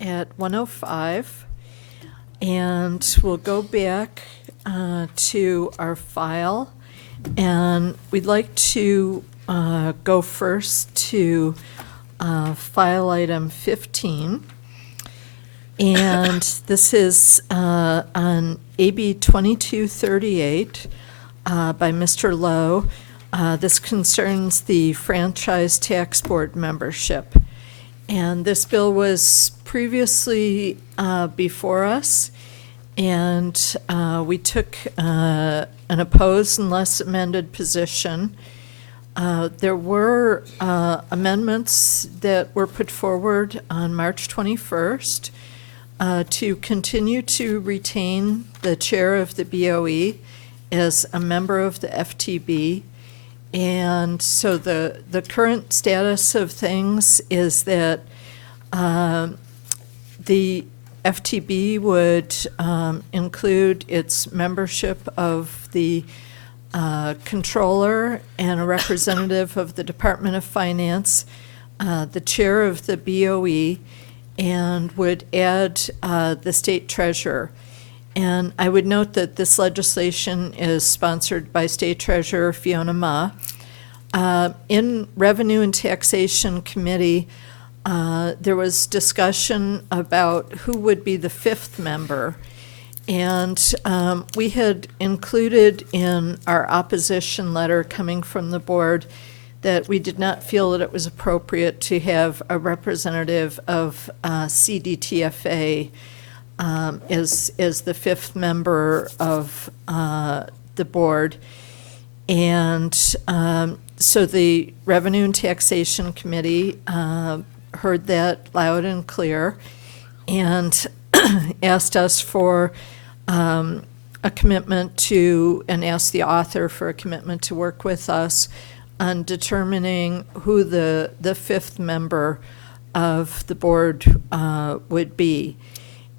at 1:05, and we'll go back to our file, and we'd like to go first to file item 15. And this is on AB 2238 by Mr. Lowe. This concerns the Franchise Tax Board membership. And this bill was previously before us, and we took an opposed unless amended position. There were amendments that were put forward on March 21st to continue to retain the chair of the BoE as a member of the FTB. And so the current status of things is that the FTB would include its membership of the controller and a representative of the Department of Finance, the chair of the BoE, and would add the state treasurer. And I would note that this legislation is sponsored by State Treasurer Fiona Ma. In Revenue and Taxation Committee, there was discussion about who would be the fifth member. And we had included in our opposition letter coming from the board that we did not feel that it was appropriate to have a representative of CDTFA as the fifth member of the board. And so the Revenue and Taxation Committee heard that loud and clear and asked us for a commitment to, and asked the author for a commitment to work with us on determining who the fifth member of the board would be.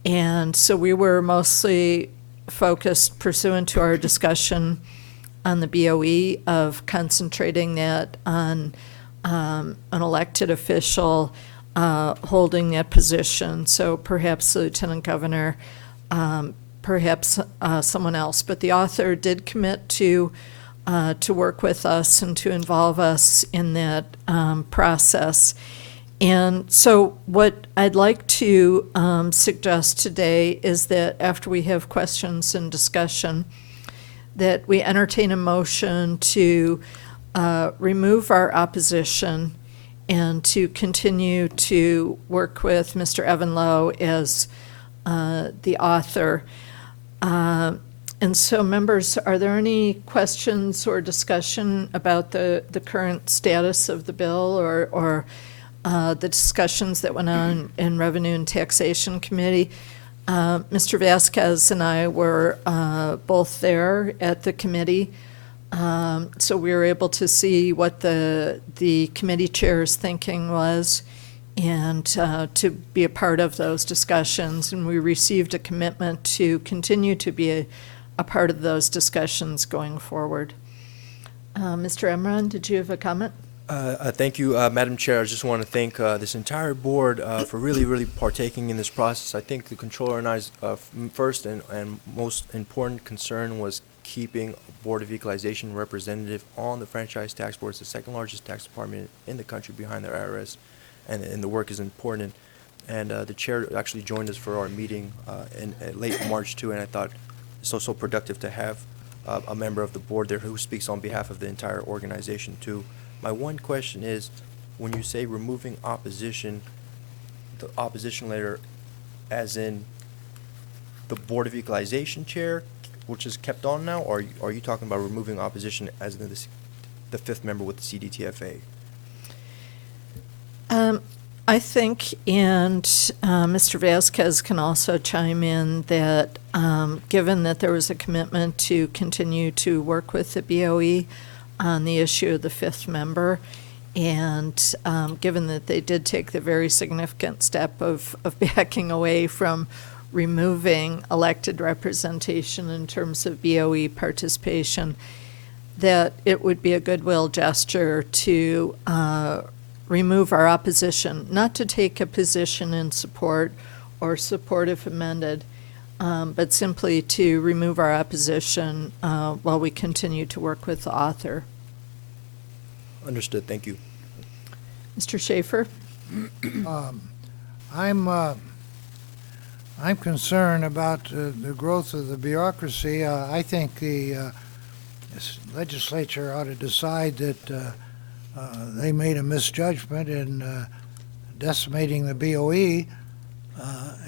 And so we were mostly focused, pursuant to our discussion on the BoE, of concentrating that on an elected official holding that position. So perhaps the lieutenant governor, perhaps someone else. But the author did commit to work with us and to involve us in that process. And so what I'd like to suggest today is that after we have questions and discussion, that we entertain a motion to remove our opposition and to continue to work with Mr. Evan Lowe as the author. And so, members, are there any questions or discussion about the current status of the bill or the discussions that went on in Revenue and Taxation Committee? Mr. Vasquez and I were both there at the committee, so we were able to see what the committee chair's thinking was and to be a part of those discussions. And we received a commitment to continue to be a part of those discussions going forward. Mr. Emron, did you have a comment? Thank you, Madam Chair. I just want to thank this entire board for really partaking in this process. I think the controller and I's first and most important concern was keeping a Board of Equalization representative on the Franchise Tax Board. It's the second largest tax department in the country behind the IRS, and the work is important. And the chair actually joined us for our meeting in late March too, and I thought it's so productive to have a member of the board there who speaks on behalf of the entire organization too. My one question is, when you say removing opposition, the opposition letter as in the Board of Equalization chair, which is kept on now, or are you talking about removing opposition as in the fifth member with the CDTFA? I think, and Mr. Vasquez can also chime in, that given that there was a commitment to continue to work with the BoE on the issue of the fifth member, and given that they did take the very significant step of backing away from removing elected representation in terms of BoE participation, that it would be a goodwill gesture to remove our opposition, not to take a position in support or support if amended, but simply to remove our opposition while we continue to work with the author. Understood. Thank you. Mr. Schaefer? I'm concerned about the growth of the bureaucracy. I think the legislature ought to decide that they made a misjudgment in decimating the BoE,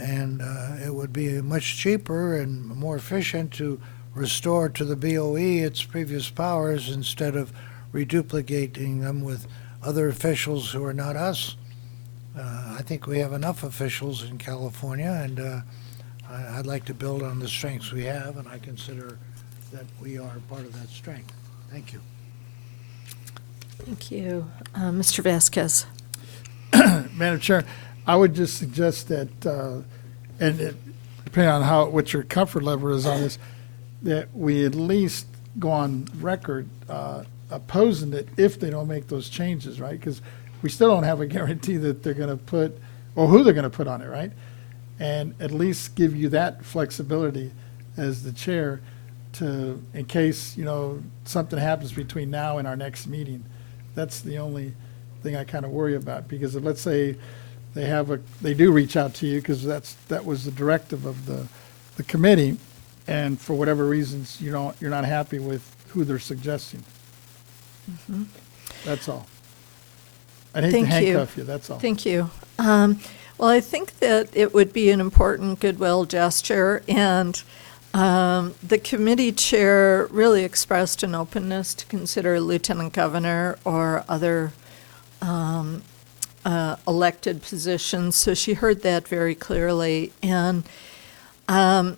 and it would be much cheaper and more efficient to restore to the BoE its previous powers instead of reduplicating them with other officials who are not us. I think we have enough officials in California, and I'd like to build on the strengths we have, and I consider that we are part of that strength. Thank you. Thank you. Mr. Vasquez? Madam Chair, I would just suggest that, depending on what your comfort level is on this, that we at least go on record opposing it if they don't make those changes, right? Because we still don't have a guarantee that they're going to put, or who they're going to put on it, right? And at least give you that flexibility as the chair to, in case, something happens between now and our next meeting. That's the only thing I kind of worry about, because if, let's say they do reach out to you, because that was the directive of the committee, and for whatever reasons you're not happy with who they're suggesting. Mm-hmm. That's all. I'd hate Thank to you. handcuff you, that's all. Thank you. Well, I think that it would be an important goodwill gesture, and the committee chair really expressed an openness to consider lieutenant governor or other elected positions, so she heard that very clearly. And I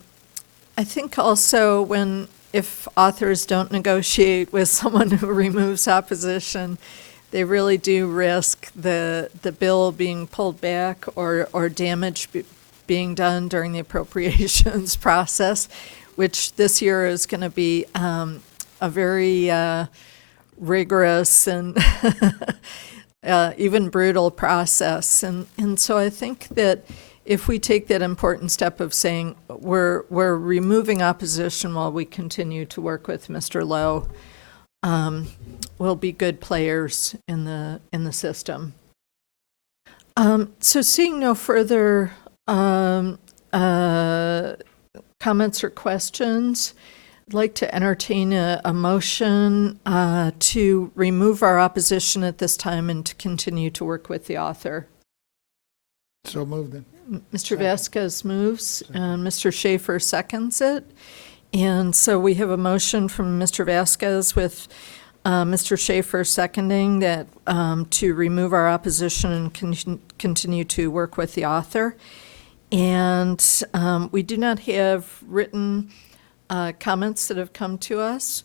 think also if authors don't negotiate with someone who removes opposition, they really do risk the bill being pulled back or damage being done during the appropriations process, which this year is going to be a very rigorous and even brutal process. And so I think that if we take that important step of saying we're removing opposition while we continue to work with Mr. Lowe, we'll be good players in the system. So seeing no further comments or questions, I'd like to entertain a motion to remove our opposition at this time and to continue to work with the author. So moved then. Mr. Vasquez moves, and Mr. Schaefer seconds it. And so we have a motion from Mr. Vasquez with Mr. Schaefer seconding that to remove our opposition and continue to work with the author. And we do not have written comments that have come to us,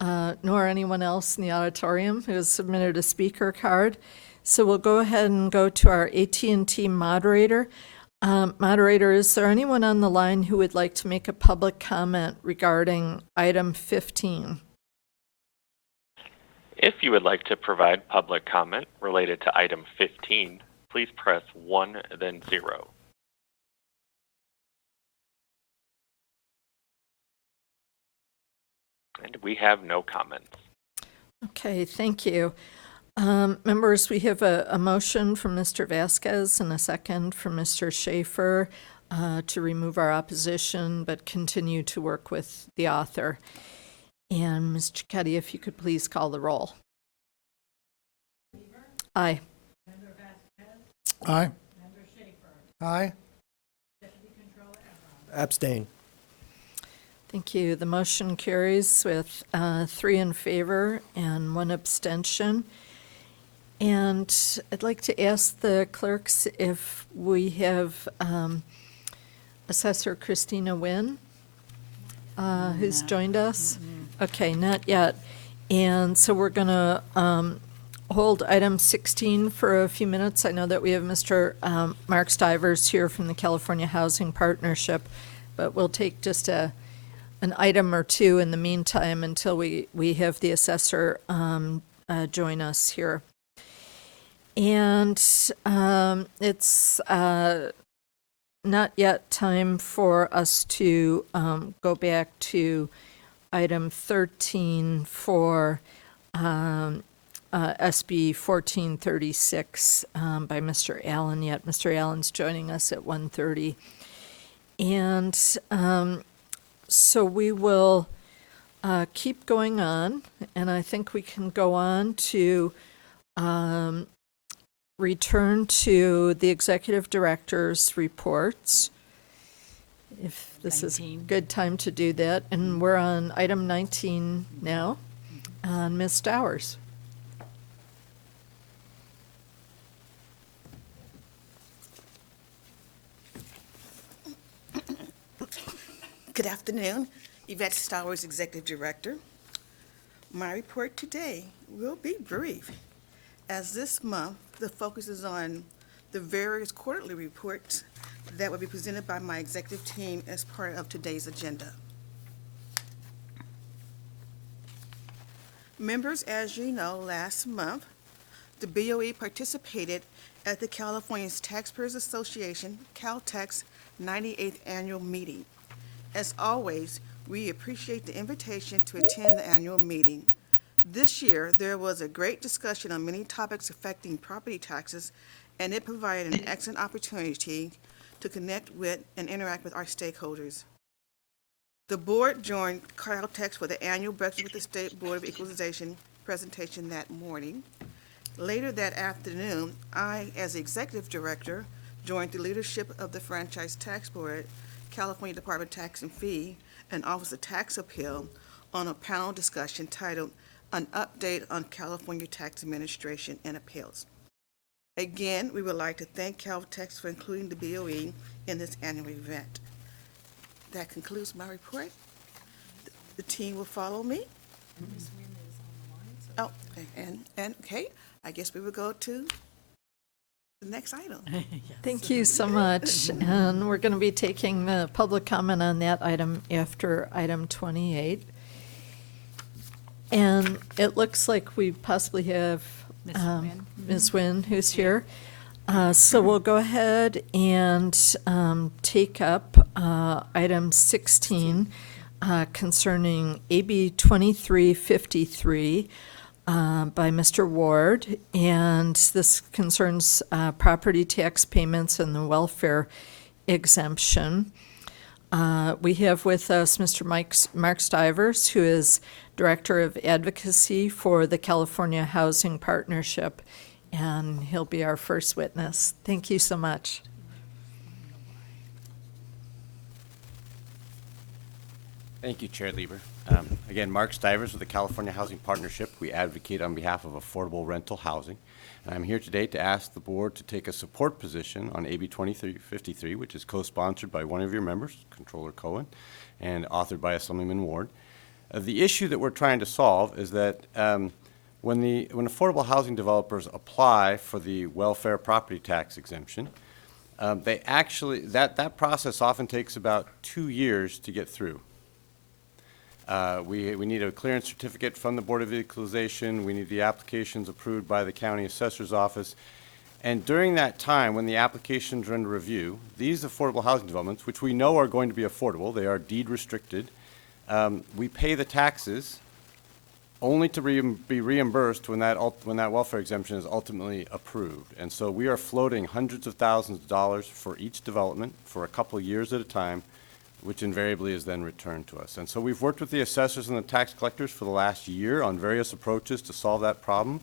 nor anyone else in the auditorium who has submitted a speaker card. So we'll go ahead and go to our AT&T moderator. Moderator, is there anyone on the line who would like to make a public comment regarding item 15? If you would like to provide public comment related to item 15, please press 1, then 0. And we have no comments. Okay, thank you. Members, we have a motion from Mr. Vasquez and a second from Mr. Schaefer to remove our opposition but continue to work with the author. And Ms. Cicchetti, if you could please call the roll. Aye. Aye. Aye. Abstain. Thank you. The motion carries with 3 in favor and 1 abstention. And I'd like to ask the clerks if we have Assessor Christina Nguyen, who's joined us. Okay, not yet. And so we're going to hold item 16 for a few minutes. I know that we have Mr. Mark Stivers here from the California Housing Partnership, but we'll take just an item or two in the meantime until we have the assessor join us here. And it's not yet time for us to go back to item 13 for SB 1436 by Mr. Allen yet. Mr. Allen's joining us at 1:30. And so we will keep going on, and I think we can go on to return to the executive director's reports, if this is a 19. good time to do that. And we're on item 19 now. Ms. Dowers. Good afternoon. Yvette Stowers, Executive Director. My report today will be brief, as this month the focus is on the various quarterly reports that will be presented by my executive team as part of today's agenda. Members, as you know, last month, the BoE participated at the California Taxpayers Association, Caltex 98th Annual Meeting. As always, we appreciate the invitation to attend the annual meeting. This year, there was a great discussion on many topics affecting property taxes, and it provided an excellent opportunity to connect with and interact with our stakeholders. The board joined Caltex for the annual Breakfast with the State Board of Equalization presentation that morning. Later that afternoon, I, as Executive Director, joined the leadership of the Franchise Tax Board, California Department of Tax and Fee, and Office of Tax Appeal on a panel discussion titled An Update on California Tax Administration and Appeals. Again, we would like to thank Caltex for including the BoE in this annual event. That concludes my report. The team will follow me. Oh, and okay, I guess we will go to the next item. Thank you so much. And we're going to be taking the public comment on that item after item 28. And it looks like we possibly have Ms. Nguyen. Ms. Nguyen, who's here. So we'll go ahead and take up item 16 concerning AB 2353 by Mr. Ward. And this concerns property tax payments and the welfare exemption. We have with us Mr. Mark Stivers, who is Director of Advocacy for the California Housing Partnership, and he'll be our first witness. Thank you so much. Thank you, Chair Lieber. Again, Mark Stivers with the California Housing Partnership. We advocate on behalf of affordable rental housing. And I'm here today to ask the board to take a support position on AB 2353, which is co-sponsored by one of your members, Controller Cohen, and authored by Assemblyman Ward. The issue that we're trying to solve is that when affordable housing developers apply for the welfare property tax exemption, they actually, that process often takes about 2 years to get through. We need a clearance certificate from the Board of Equalization. We need the applications approved by the county assessor's office. And during that time, when the applications are under review, these affordable housing developments, which we know are going to be affordable, they are deed restricted, we pay the taxes only to be reimbursed when that welfare exemption is ultimately approved. And so we are floating hundreds of thousands of dollars for each development for a couple years at a time, which invariably is then returned to us. And so we've worked with the assessors and the tax collectors for the last year on various approaches to solve that problem.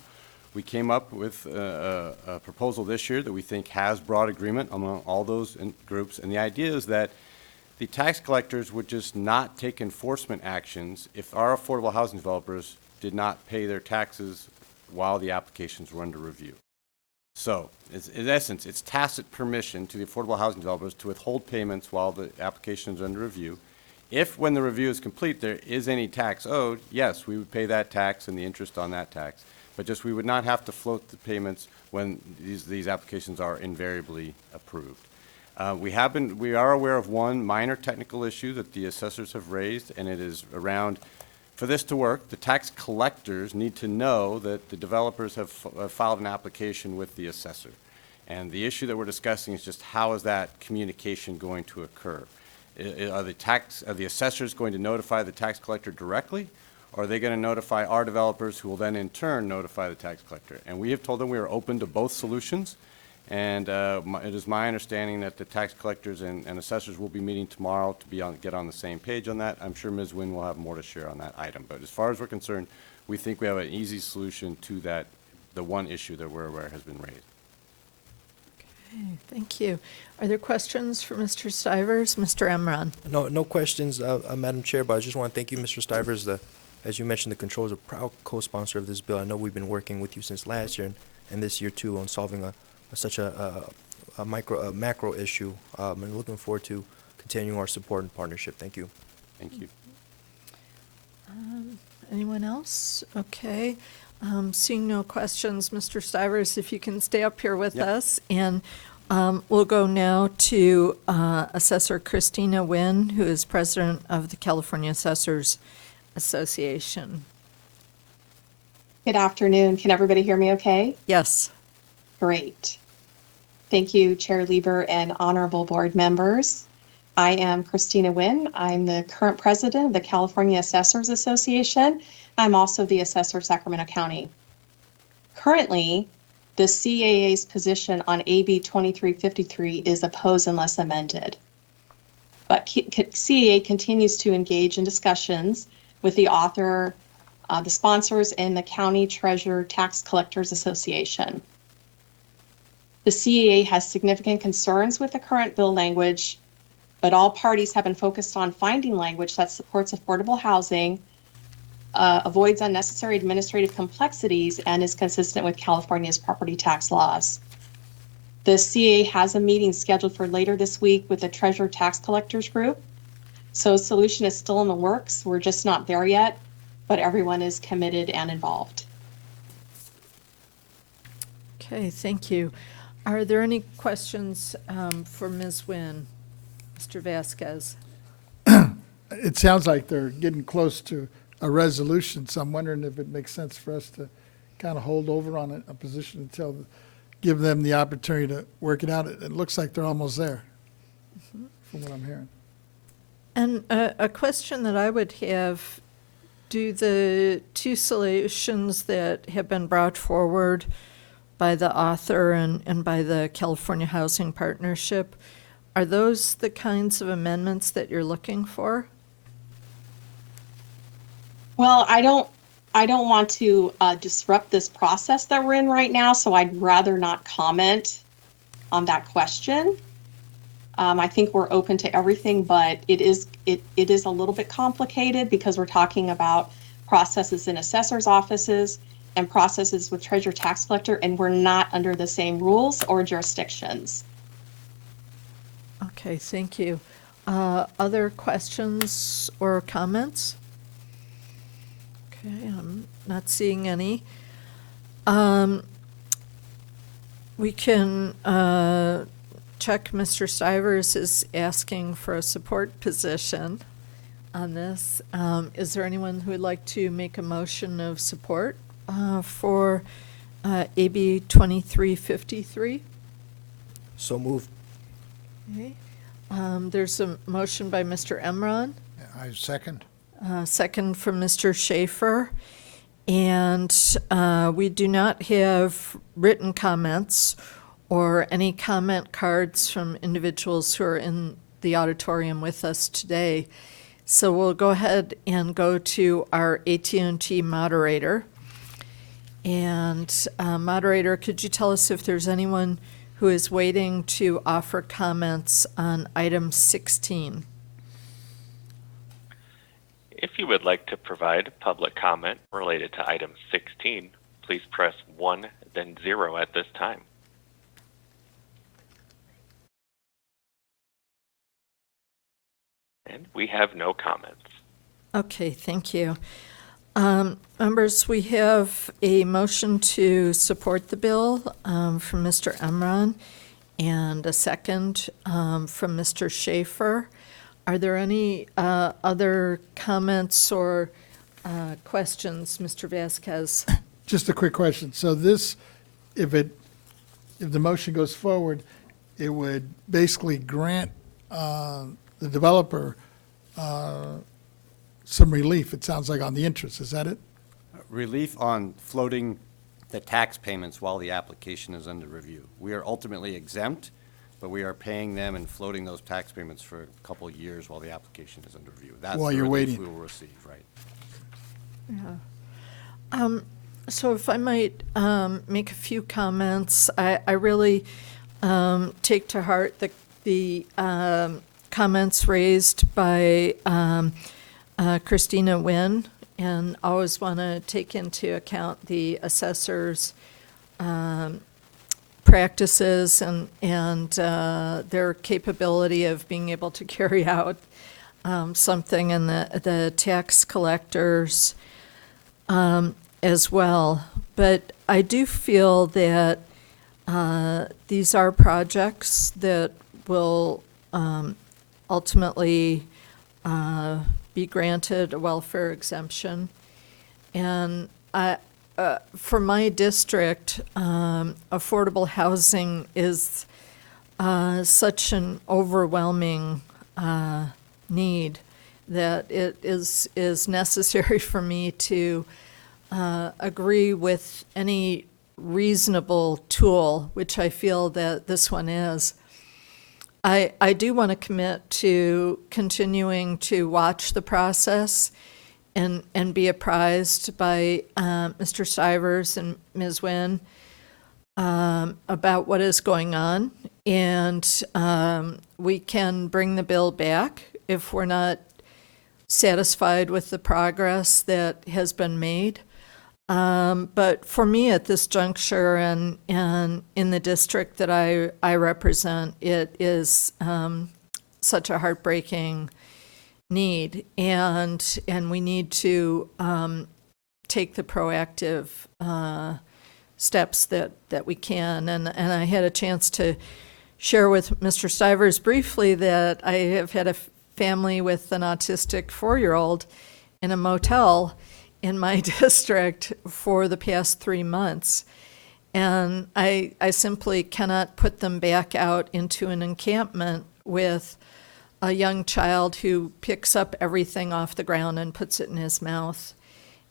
We came up with a proposal this year that we think has broad agreement among all those groups. And the idea is that the tax collectors would just not take enforcement actions if our affordable housing developers did not pay their taxes while the applications were under review. So, in essence, it's tacit permission to the affordable housing developers to withhold payments while the application is under review. If, when the review is complete, there is any tax owed, yes, we would pay that tax and the interest on that tax. But just we would not have to float the payments when these applications are invariably approved. We are aware of one minor technical issue that the assessors have raised, and it is around For this to work, the tax collectors need to know that the developers have filed an application with the assessor. And the issue that we're discussing is just how is that communication going to occur? Are the assessors going to notify the tax collector directly? Or are they going to notify our developers who will then in turn notify the tax collector? And we have told them we are open to both solutions. And it is my understanding that the tax collectors and assessors will be meeting tomorrow to get on the same page on that. I'm sure Ms. Nguyen will have more to share on that item. But as far as we're concerned, we think we have an easy solution to that, the one issue that we're aware has been raised. Okay, thank you. Are there questions for Mr. Stivers? Mr. Emron? No questions, Madam Chair, but I just want to thank you, Mr. Stivers. As you mentioned, the Controller is a proud co-sponsor of this bill. I know we've been working with you since last year and this year too on solving such a macro issue. And looking forward to continuing our support and partnership. Thank you. Thank you. Anyone else? Okay. Seeing no questions, Mr. Stivers, if you can stay up here with Yep. us. And we'll go now to Assessor Christina Nguyen, who is President of the California Assessors Association. Good afternoon. Can everybody hear me okay? Yes. Great. Thank you, Chair Lieber and honorable board members. I am Christina Nguyen. I'm the current president of the California Assessors Association. I'm also the assessor of Sacramento County. Currently, the CAA's position on AB 2353 is oppose unless amended. But CAA continues to engage in discussions with the author, the sponsors, and the County Treasurer Tax Collectors Association. The CAA has significant concerns with the current bill language, but all parties have been focused on finding language that supports affordable housing, avoids unnecessary administrative complexities, and is consistent with California's property tax laws. The CAA has a meeting scheduled for later this week with the Treasurer Tax Collectors Group. So a solution is still in the works. We're just not there yet, but everyone is committed and involved. Okay, thank you. Are there any questions for Ms. Nguyen? Mr. Vasquez? It sounds like they're getting close to a resolution, so I'm wondering if it makes sense for us to kind of hold over on a position until, give them the opportunity to work it out. It looks like they're almost there, from what I'm hearing. And a question that I would have, do the two solutions that have been brought forward by the author and by the California Housing Partnership, are those the kinds of amendments that you're looking for? Well, I don't want to disrupt this process that we're in right now, so I'd rather not comment on that question. I think we're open to everything, but it is a little bit complicated because we're talking about processes in assessors' offices and processes with treasurer tax collector, and we're not under the same rules or jurisdictions. Okay, thank you. Other questions or comments? Okay, I'm not seeing any. We can check. Mr. Stivers is asking for a support position on this. Is there anyone who would like to make a motion of support for AB 2353? So moved. Okay. There's a motion by Mr. Emron. I second. Second from Mr. Schaefer. And we do not have written comments or any comment cards from individuals who are in the auditorium with us today. So we'll go ahead and go to our AT&T moderator. And moderator, could you tell us if there's anyone who is waiting to offer comments on item 16? If you would like to provide public comment related to item 16, please press 1, then 0 at this time. And we have no comments. Okay, thank you. Members, we have a motion to support the bill from Mr. Emron and a second from Mr. Schaefer. Are there any other comments or questions, Mr. Vasquez. Just a quick question. So this, if the motion goes forward, it would basically grant the developer some relief, it sounds like, on the interest. Is that it? Relief on floating the tax payments while the application is under review. We are ultimately exempt, but we are paying them and floating those tax payments for a couple of years while the application is under review. That's While the you're relief waiting. we will receive, right? So if I might make a few comments, I really take to heart the comments raised by Christina Nguyen, and always want to take into account the assessor's practices and their capability of being able to carry out something, and the tax collectors as well. But I do feel that these are projects that will ultimately be granted a welfare exemption. And for my district, affordable housing is such an overwhelming need that it is necessary for me to agree with any reasonable tool, which I feel that this one is. I do want to commit to continuing to watch the process and be apprised by Mr. Stivers and Ms. Nguyen about what is going on. And we can bring the bill back if we're not satisfied with the progress that has been made. But for me at this juncture and in the district that I represent, it is such a heartbreaking need, and we need to take the proactive steps that we can. And I had a chance to share with Mr. Stivers briefly that I have had a family with an autistic 4-year-old in a motel in my district for the past 3 months. And I simply cannot put them back out into an encampment with a young child who picks up everything off the ground and puts it in his mouth.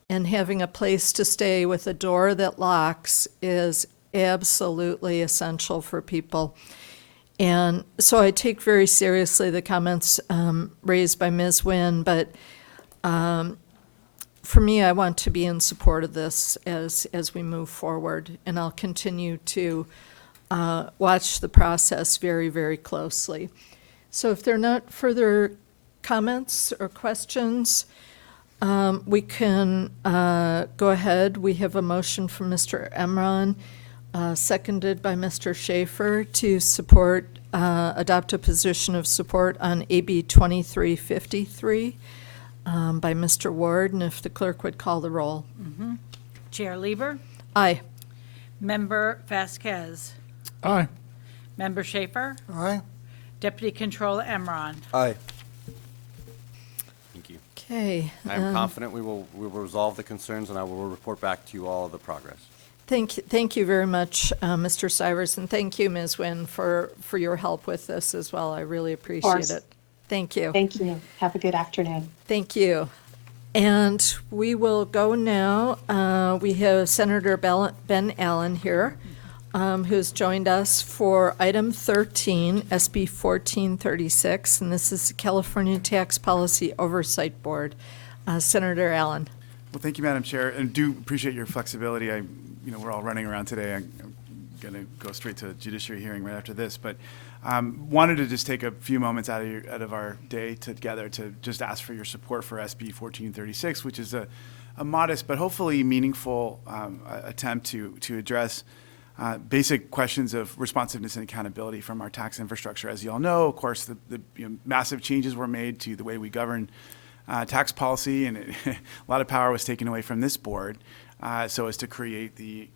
And having a place to stay with a door that locks is absolutely essential for people. And so I take very seriously the comments raised by Ms. Nguyen, but for me, I want to be in support of this as we move forward, and I'll continue to watch the process very, very closely. So if there are not further comments or questions, we can go ahead. We have a motion from Mr. Emron, seconded by Mr. Schaefer, to support, adopt a position of support on AB 2353 by Mr. Ward, and if the clerk would call the roll. Chair Lieber, Aye. Member Vasquez, Aye. Member Schaefer, All right? Deputy Controller Emron. Aye. Thank you. Okay. I am confident we will resolve the concerns, and I will report back to you all the progress. Thank you very much, Mr. Stivers, and thank you, Ms. Nguyen, for your help with this as well. I really appreciate course. it. Thank you. Thank you. Have a good afternoon. Thank you. And we will go now. We have Senator Ben Allen here, who's joined us for item 13, SB 1436, and this is the California Tax Policy Oversight Board. Senator Allen. Well, thank you, Madam Chair, and do appreciate your flexibility. We're all running around today. I'm going to go straight to a judiciary hearing right after this, but wanted to just take a few moments out of our day together to just ask for your support for SB 1436, which is a modest but hopefully meaningful attempt to address basic questions of responsiveness and accountability from our tax infrastructure. As you all know, of course, the massive changes were made to the way we govern tax policy, and a lot of power was taken away from this board so as to create the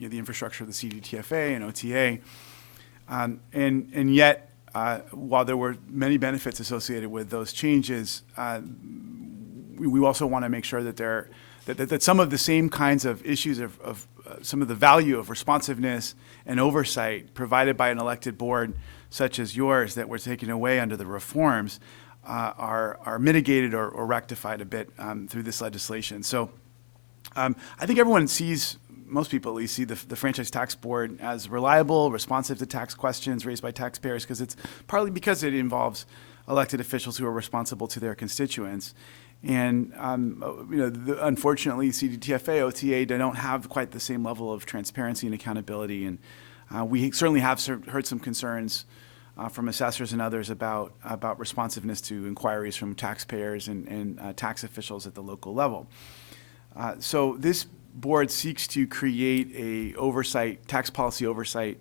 infrastructure of the CDTFA and OTA. And yet, while there were many benefits associated with those changes, we also want to make sure that that some of the same kinds of issues of some of the value of responsiveness and oversight provided by an elected board such as yours that were taken away under the reforms are mitigated or rectified a bit through this legislation. So I think everyone sees, most people at least see the Franchise Tax Board as reliable, responsive to tax questions raised by taxpayers, partly because it involves elected officials who are responsible to their constituents. And unfortunately, CDTFA, OTA, they don't have quite the same level of transparency and accountability. And we certainly have heard some concerns from assessors and others about responsiveness to inquiries from taxpayers and tax officials at the local level. So this board seeks to create tax policy oversight.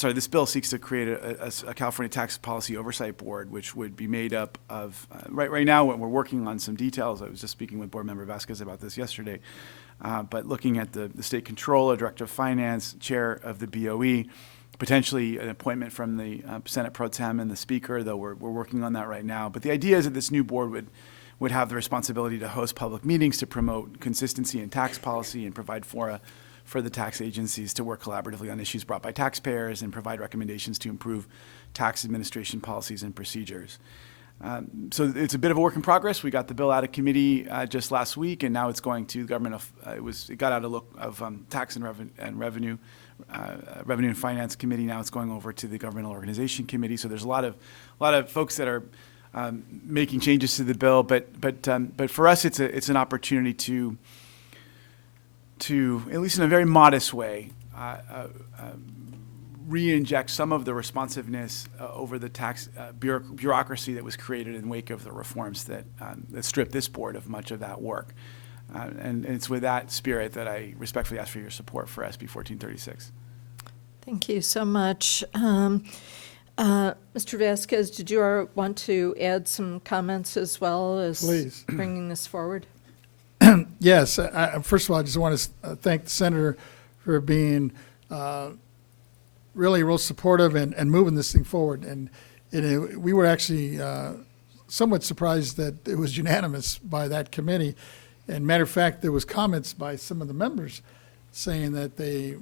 This bill seeks to create a California tax policy oversight board, which would be made up of, right now we're working on some details. I was just speaking with Board Member Vasquez about this yesterday. But looking at the state controller, director of finance, chair of the BoE, potentially an appointment from the Senate Pro Tem and the Speaker, though we're working on that right now. But the idea is that this new board would have the responsibility to host public meetings to promote consistency in tax policy and provide fora for the tax agencies to work collaboratively on issues brought by taxpayers and provide recommendations to improve tax administration policies and procedures. So it's a bit of a work in progress. We got the bill out of committee just last week, and now it's going to government. It got out of Tax and Revenue and Finance Committee. Now it's going over to the Governmental Organization Committee. So there's a lot of folks that are making changes to the bill. But for us, it's an opportunity to at least in a very modest way, re-inject some of the responsiveness over the tax bureaucracy that was created in wake of the reforms that stripped this board of much of that work. And it's with that spirit that I respectfully ask for your support for SB 1436. Thank you so much. Mr. Vasquez, did you want to add some comments as well as Please. Bringing this forward? Yes. First of all, I just want to thank the senator for being really real supportive and moving this thing forward. And we were actually somewhat surprised that it was unanimous by that committee. And matter of fact, there was comments by some of the members saying that they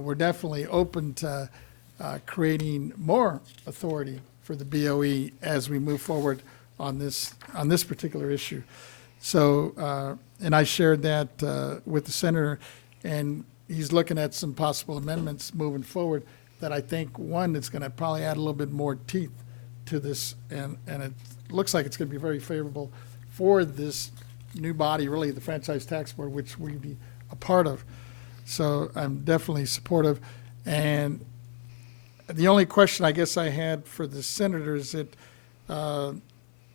were definitely open to creating more authority for the BoE as we move forward on this particular issue. So, and I shared that with the senator, and he's looking at some possible amendments moving forward that I think, one, it's going to probably add a little bit more teeth to this, and it looks like it's going to be very favorable for this new body, really the Franchise Tax Board, which we be a part of. So I'm definitely supportive. And the only question I guess I had for the senator is that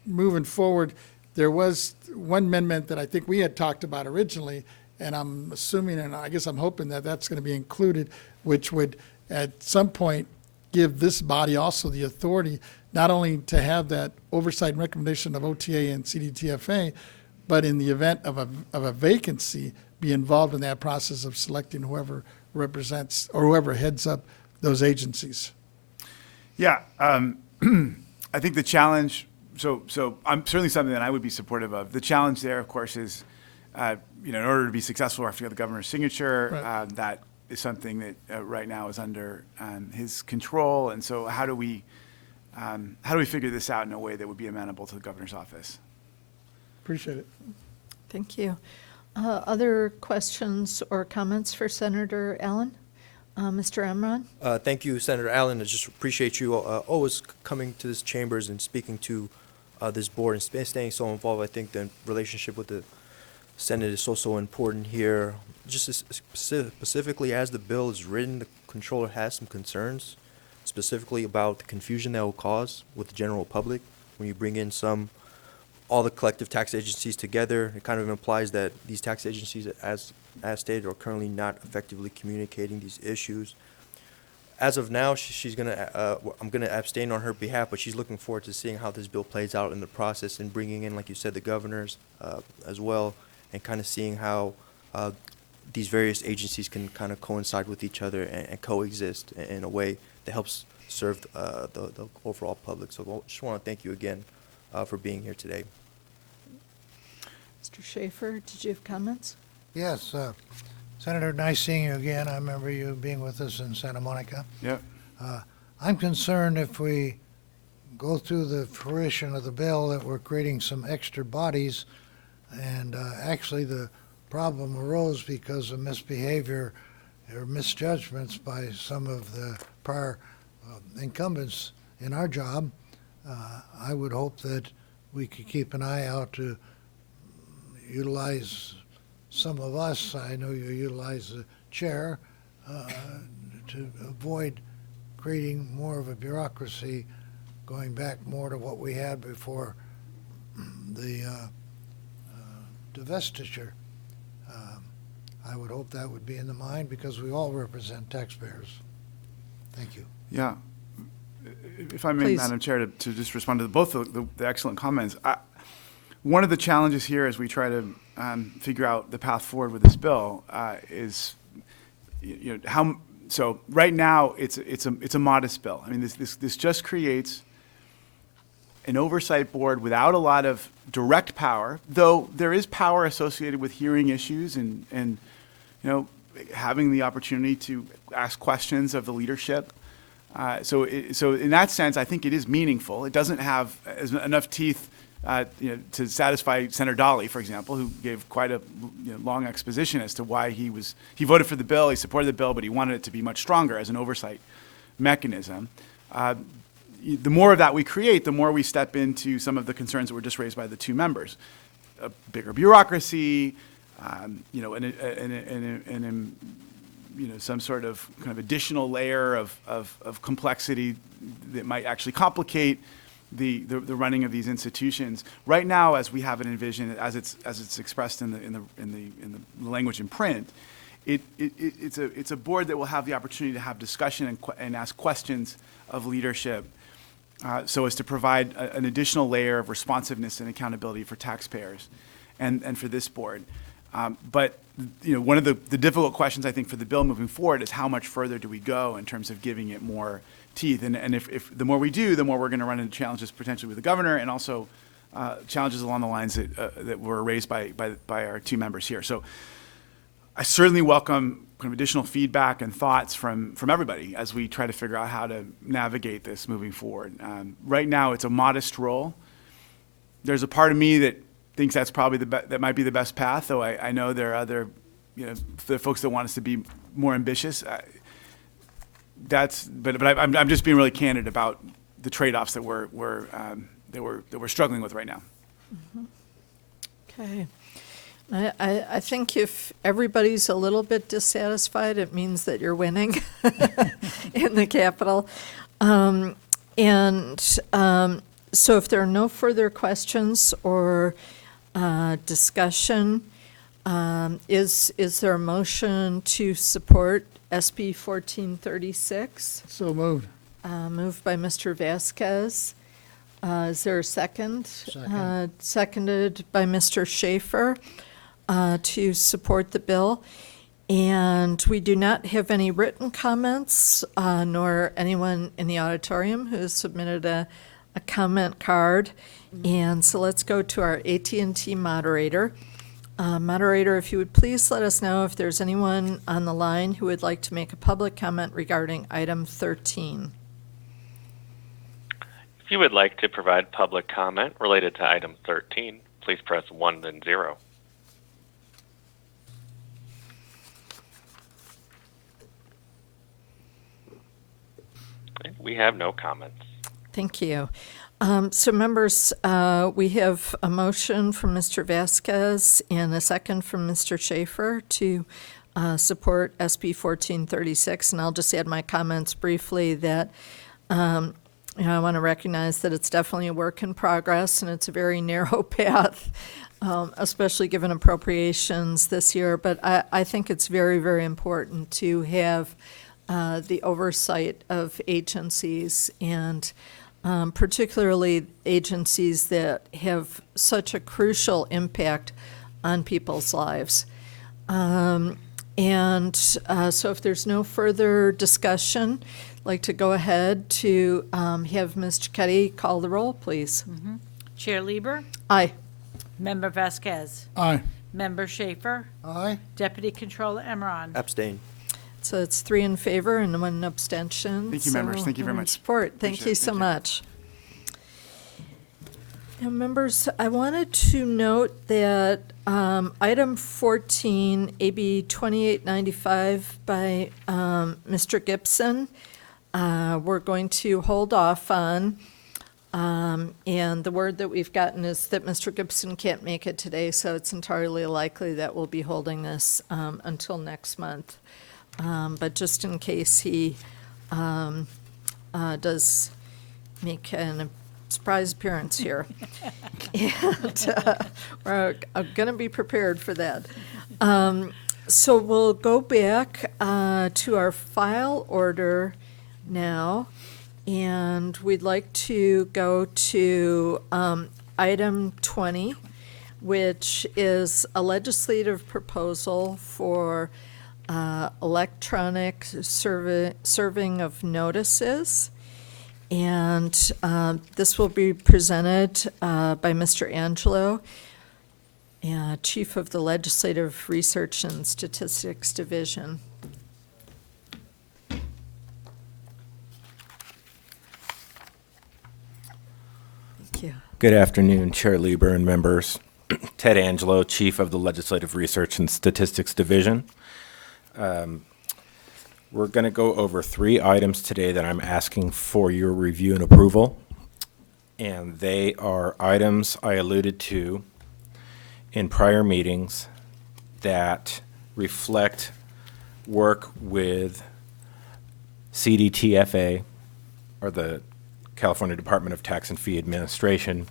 moving forward, there was one amendment that I think we had talked about originally, and I'm assuming, and I guess I'm hoping that that's going to be included, which would at some point give this body also the authority not only to have that oversight and recommendation of OTA and CDTFA, but in the event of a vacancy, be involved in that process of selecting whoever represents or whoever heads up those agencies. Yeah, I think the challenge. So I'm certainly something that I would be supportive of. The challenge there, of course, is in order to be successful, we have to get the governor's signature. Right. That is something that right now is under his control. And so, how do we figure this out in a way that would be amenable to the governor's office? Appreciate it. Thank you. Other questions or comments for Senator Allen? Mr. Emron? Thank you, Senator Allen. I just appreciate you always coming to this chambers and speaking to this board and staying so involved. I think the relationship with the Senate is so important here. Just specifically as the bill is written, the controller has some concerns, specifically about the confusion that will cause with the general public when you bring in all the collective tax agencies together. It kind of implies that these tax agencies, as stated, are currently not effectively communicating these issues. As of now, I'm gonna abstain on her behalf, but she's looking forward to seeing how this bill plays out in the process and bringing in, like you said, the governors as well, and kind of seeing how these various agencies can kind of coincide with each other and coexist in a way that helps serve the overall public. So I just want to thank you again for being here today. Mr. Schaefer, did you have comments? Yes, Senator, nice seeing you again. I remember you being with us in Santa Monica. Yep. I'm concerned if we go through the fruition of the bill that we're creating some extra bodies, and actually the problem arose because of misbehavior or misjudgments by some of the prior incumbents in our job. I would hope that we could keep an eye out to utilize some of us. I know you utilize the chair to avoid creating more of a bureaucracy, going back more to what we had before the divestiture. I would hope that would be in the mind because we all represent taxpayers. Thank you. Yeah. If I may, Please. Madam Chair, to just respond to both the excellent comments. One of the challenges here as we try to figure out the path forward with this bill is, how. So right now it's a modest bill. I mean, this just creates an oversight board without a lot of direct power, though there is power associated with hearing issues and having the opportunity to ask questions of the leadership. So in that sense, I think it is meaningful. It doesn't have enough teeth, to satisfy Senator Dolly, for example, who gave quite a long exposition as to why he voted for the bill, he supported the bill, but he wanted it to be much stronger as an oversight mechanism. The more of that we create, the more we step into some of the concerns that were just raised by the two members. A bigger bureaucracy, some sort of kind of additional layer of complexity that might actually complicate the running of these institutions. Right now, as we have it envisioned, as it's expressed in the language in print, it's a board that will have the opportunity to have discussion and ask questions of leadership, so as to provide an additional layer of responsiveness and accountability for taxpayers, and for this board. But one of the difficult questions I think for the bill moving forward is how much further do we go in terms of giving it more teeth? And if the more we do, the more we're going to run into challenges potentially with the governor, and also challenges along the lines that were raised by our two members here. So I certainly welcome kind of additional feedback and thoughts from everybody as we try to figure out how to navigate this moving forward. Right now, it's a modest role. There's a part of me that thinks that's probably that might be the best path, though I know there are other, the folks that want us to be more ambitious. But I'm just being really candid about the trade-offs that we're struggling with right now. Mm-hmm. Okay. I think if everybody's a little bit dissatisfied, it means that you're winning in the Capitol. So if there are no further questions or discussion, is there a motion to support SB 1436? So moved. Moved by Mr. Vasquez. Is there a second? Second. Seconded by Mr. Schaefer to support the bill. And we do not have any written comments, nor anyone in the auditorium who has submitted a comment card. And so let's go to our AT&T moderator. Moderator, if you would please let us know if there's anyone on the line who would like to make a public comment regarding item 13. If you would like to provide public comment related to item 13, please press 1 then 0. Okay, we have no comments. Thank you. So members, we have a motion from Mr. Vasquez and a second from Mr. Schaefer to support SB 1436. And I'll just add my comments briefly that I want to recognize that it's definitely a work in progress and it's a very narrow path, especially given appropriations this year. But I think it's very, very important to have the oversight of agencies, and particularly agencies that have such a crucial impact on people's lives. So if there's no further discussion, I'd like to go ahead to have Ms. Cicchetti call the roll, please. Chair Lieber, Aye. Member Vasquez. Aye. Member Schaefer. Aye. Deputy Controller Emron. Abstain. So it's 3 in favor and 1 abstention. Thank you, members. So Thank you very one much. Support. Thank Appreciate you it. so Thank you. much. Now, members, I wanted to note that item 14, AB 2895 by Mr. Gibson, we're going to hold off on. And the word that we've gotten is that Mr. Gibson can't make it today, so it's entirely likely that we'll be holding this until next month. But just in case he does make a surprise appearance here. And we're going to be prepared for that. So we'll go back to our file order now. And we'd like to go to item 20, which is a legislative proposal for electronic serving of notices. And this will be presented by Mr. Angelo, Chief of the Legislative Research and Statistics Division. Thank you. Good afternoon, Chair Lieber and members. Ted Angelo, Chief of the Legislative Research and Statistics Division. We're going to go over 3 items today that I'm asking for your review and approval. And they are items I alluded to in prior meetings that reflect work with CDTFA, or the California Department of Tax and Fee Administration,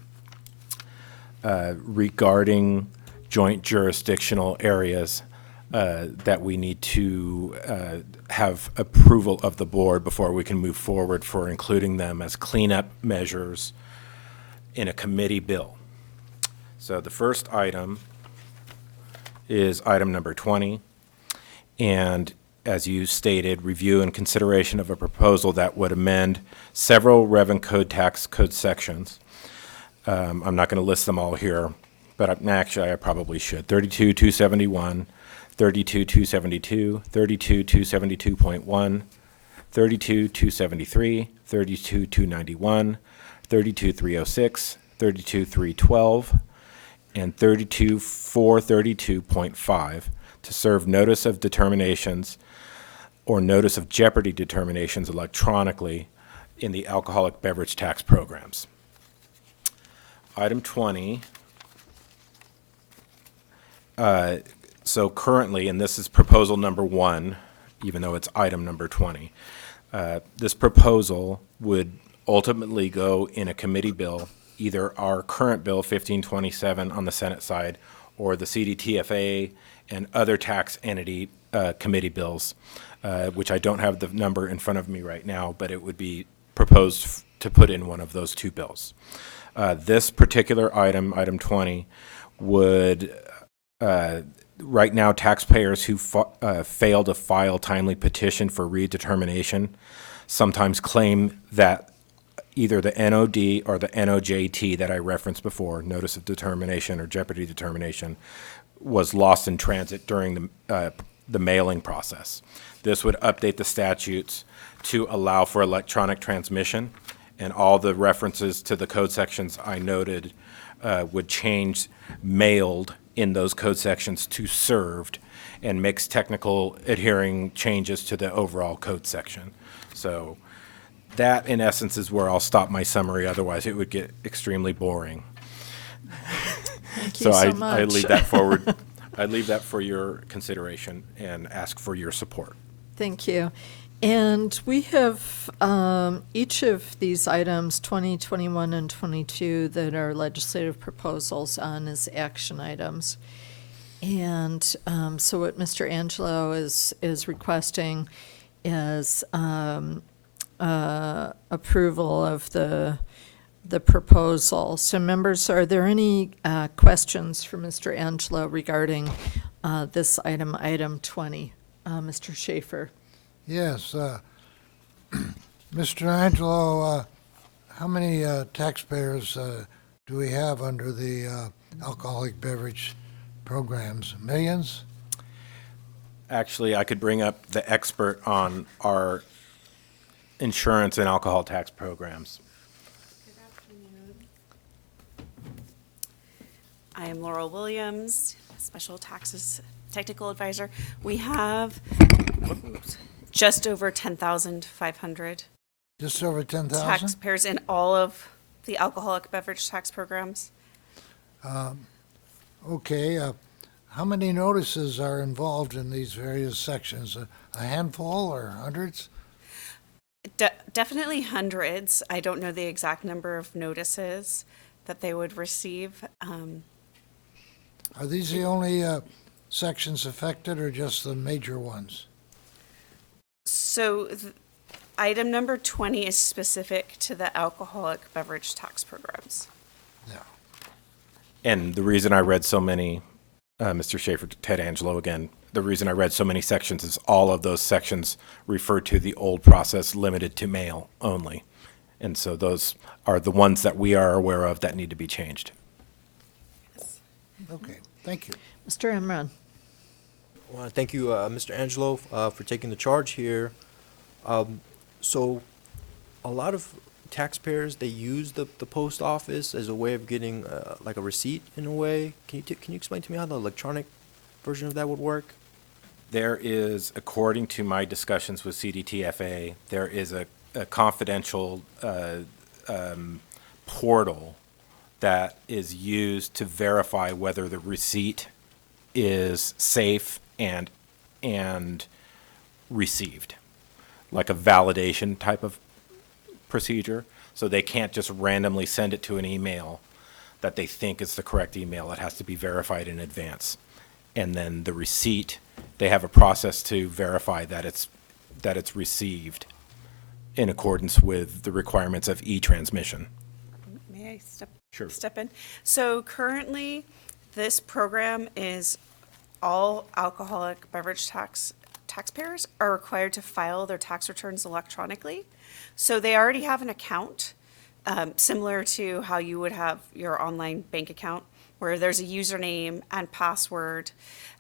regarding joint jurisdictional areas that we need to have approval of the board before we can move forward for including them as cleanup measures in a committee bill. So the first item is item number 20, and as you stated, review and consideration of a proposal that would amend several Revenue Code tax code sections. I'm not going to list them all here, but actually I probably should. 32-271, 32-272, 32-272.1, 32-273, 32-291, 32-306, 32-312, and 32-432.5 to serve notice of determinations or notice of jeopardy determinations electronically in the alcoholic beverage tax programs. Item 20. So currently, and this is proposal number 1, even though it's item number 20, this proposal would ultimately go in a committee bill, either our current bill 1527 on the Senate side or the CDTFA and other tax entity committee bills, which I don't have the number in front of me right now, but it would be proposed to put in one of those 2 bills. This particular item, item 20, would, right now, taxpayers who fail to file timely petition for redetermination sometimes claim that either the NOD or the NOJT that I referenced before, notice of determination or jeopardy determination, was lost in transit during the mailing process. This would update the statutes to allow for electronic transmission, and all the references to the code sections I noted would change mailed in those code sections to served, and makes technical adhering changes to the overall code section. So that, in essence, is where I'll stop my summary. Otherwise, it would get extremely boring. Thank you so much. I leave that forward. I leave that for your consideration and ask for your support. Thank you. And we have each of these items, 20, 21, and 22, that are legislative proposals on as action items. And so what Mr. Angelo is requesting is approval of the proposal. So members, are there any questions for Mr. Angelo regarding this item, item 20? Mr. Schaefer. Yes, Mr. Angelo, how many taxpayers do we have under the alcoholic beverage programs? Millions? Actually, I could bring up the expert on our insurance and alcohol tax programs. I am Laurel Williams, Special Taxes Technical Advisor. We have just over 10,500 Just over 10,000? taxpayers in all of the alcoholic beverage tax programs. Okay, how many notices are involved in these various sections? A handful or hundreds? Definitely hundreds. I don't know the exact number of notices that they would receive. Are these the only sections affected or just the major ones? So item number 20 is specific to the alcoholic beverage tax programs. Yeah. And the reason I read so many, Mr. Schaefer, Ted Angelo again, the reason I read so many sections is all of those sections refer to the old process limited to mail only. And so those are the ones that we are aware of that need to be changed. Okay, thank you. Mr. Imran. Well, thank you, Mr. Angelo, for taking the charge here. So a lot of taxpayers, they use the post office as a way of getting like a receipt in a way. Can you explain to me how the electronic version of that would work? There is, according to my discussions with CDTFA, there is a confidential portal that is used to verify whether the receipt is safe and received, like a validation type of procedure. So they can't just randomly send it to an email that they think is the correct email. It has to be verified in advance. And then the receipt, they have a process to verify that it's received in accordance with the requirements of e-transmission. May I Sure. step in? So currently, this program is all alcoholic beverage taxpayers are required to file their tax returns electronically. So they already have an account, similar to how you would have your online bank account, where there's a username and password,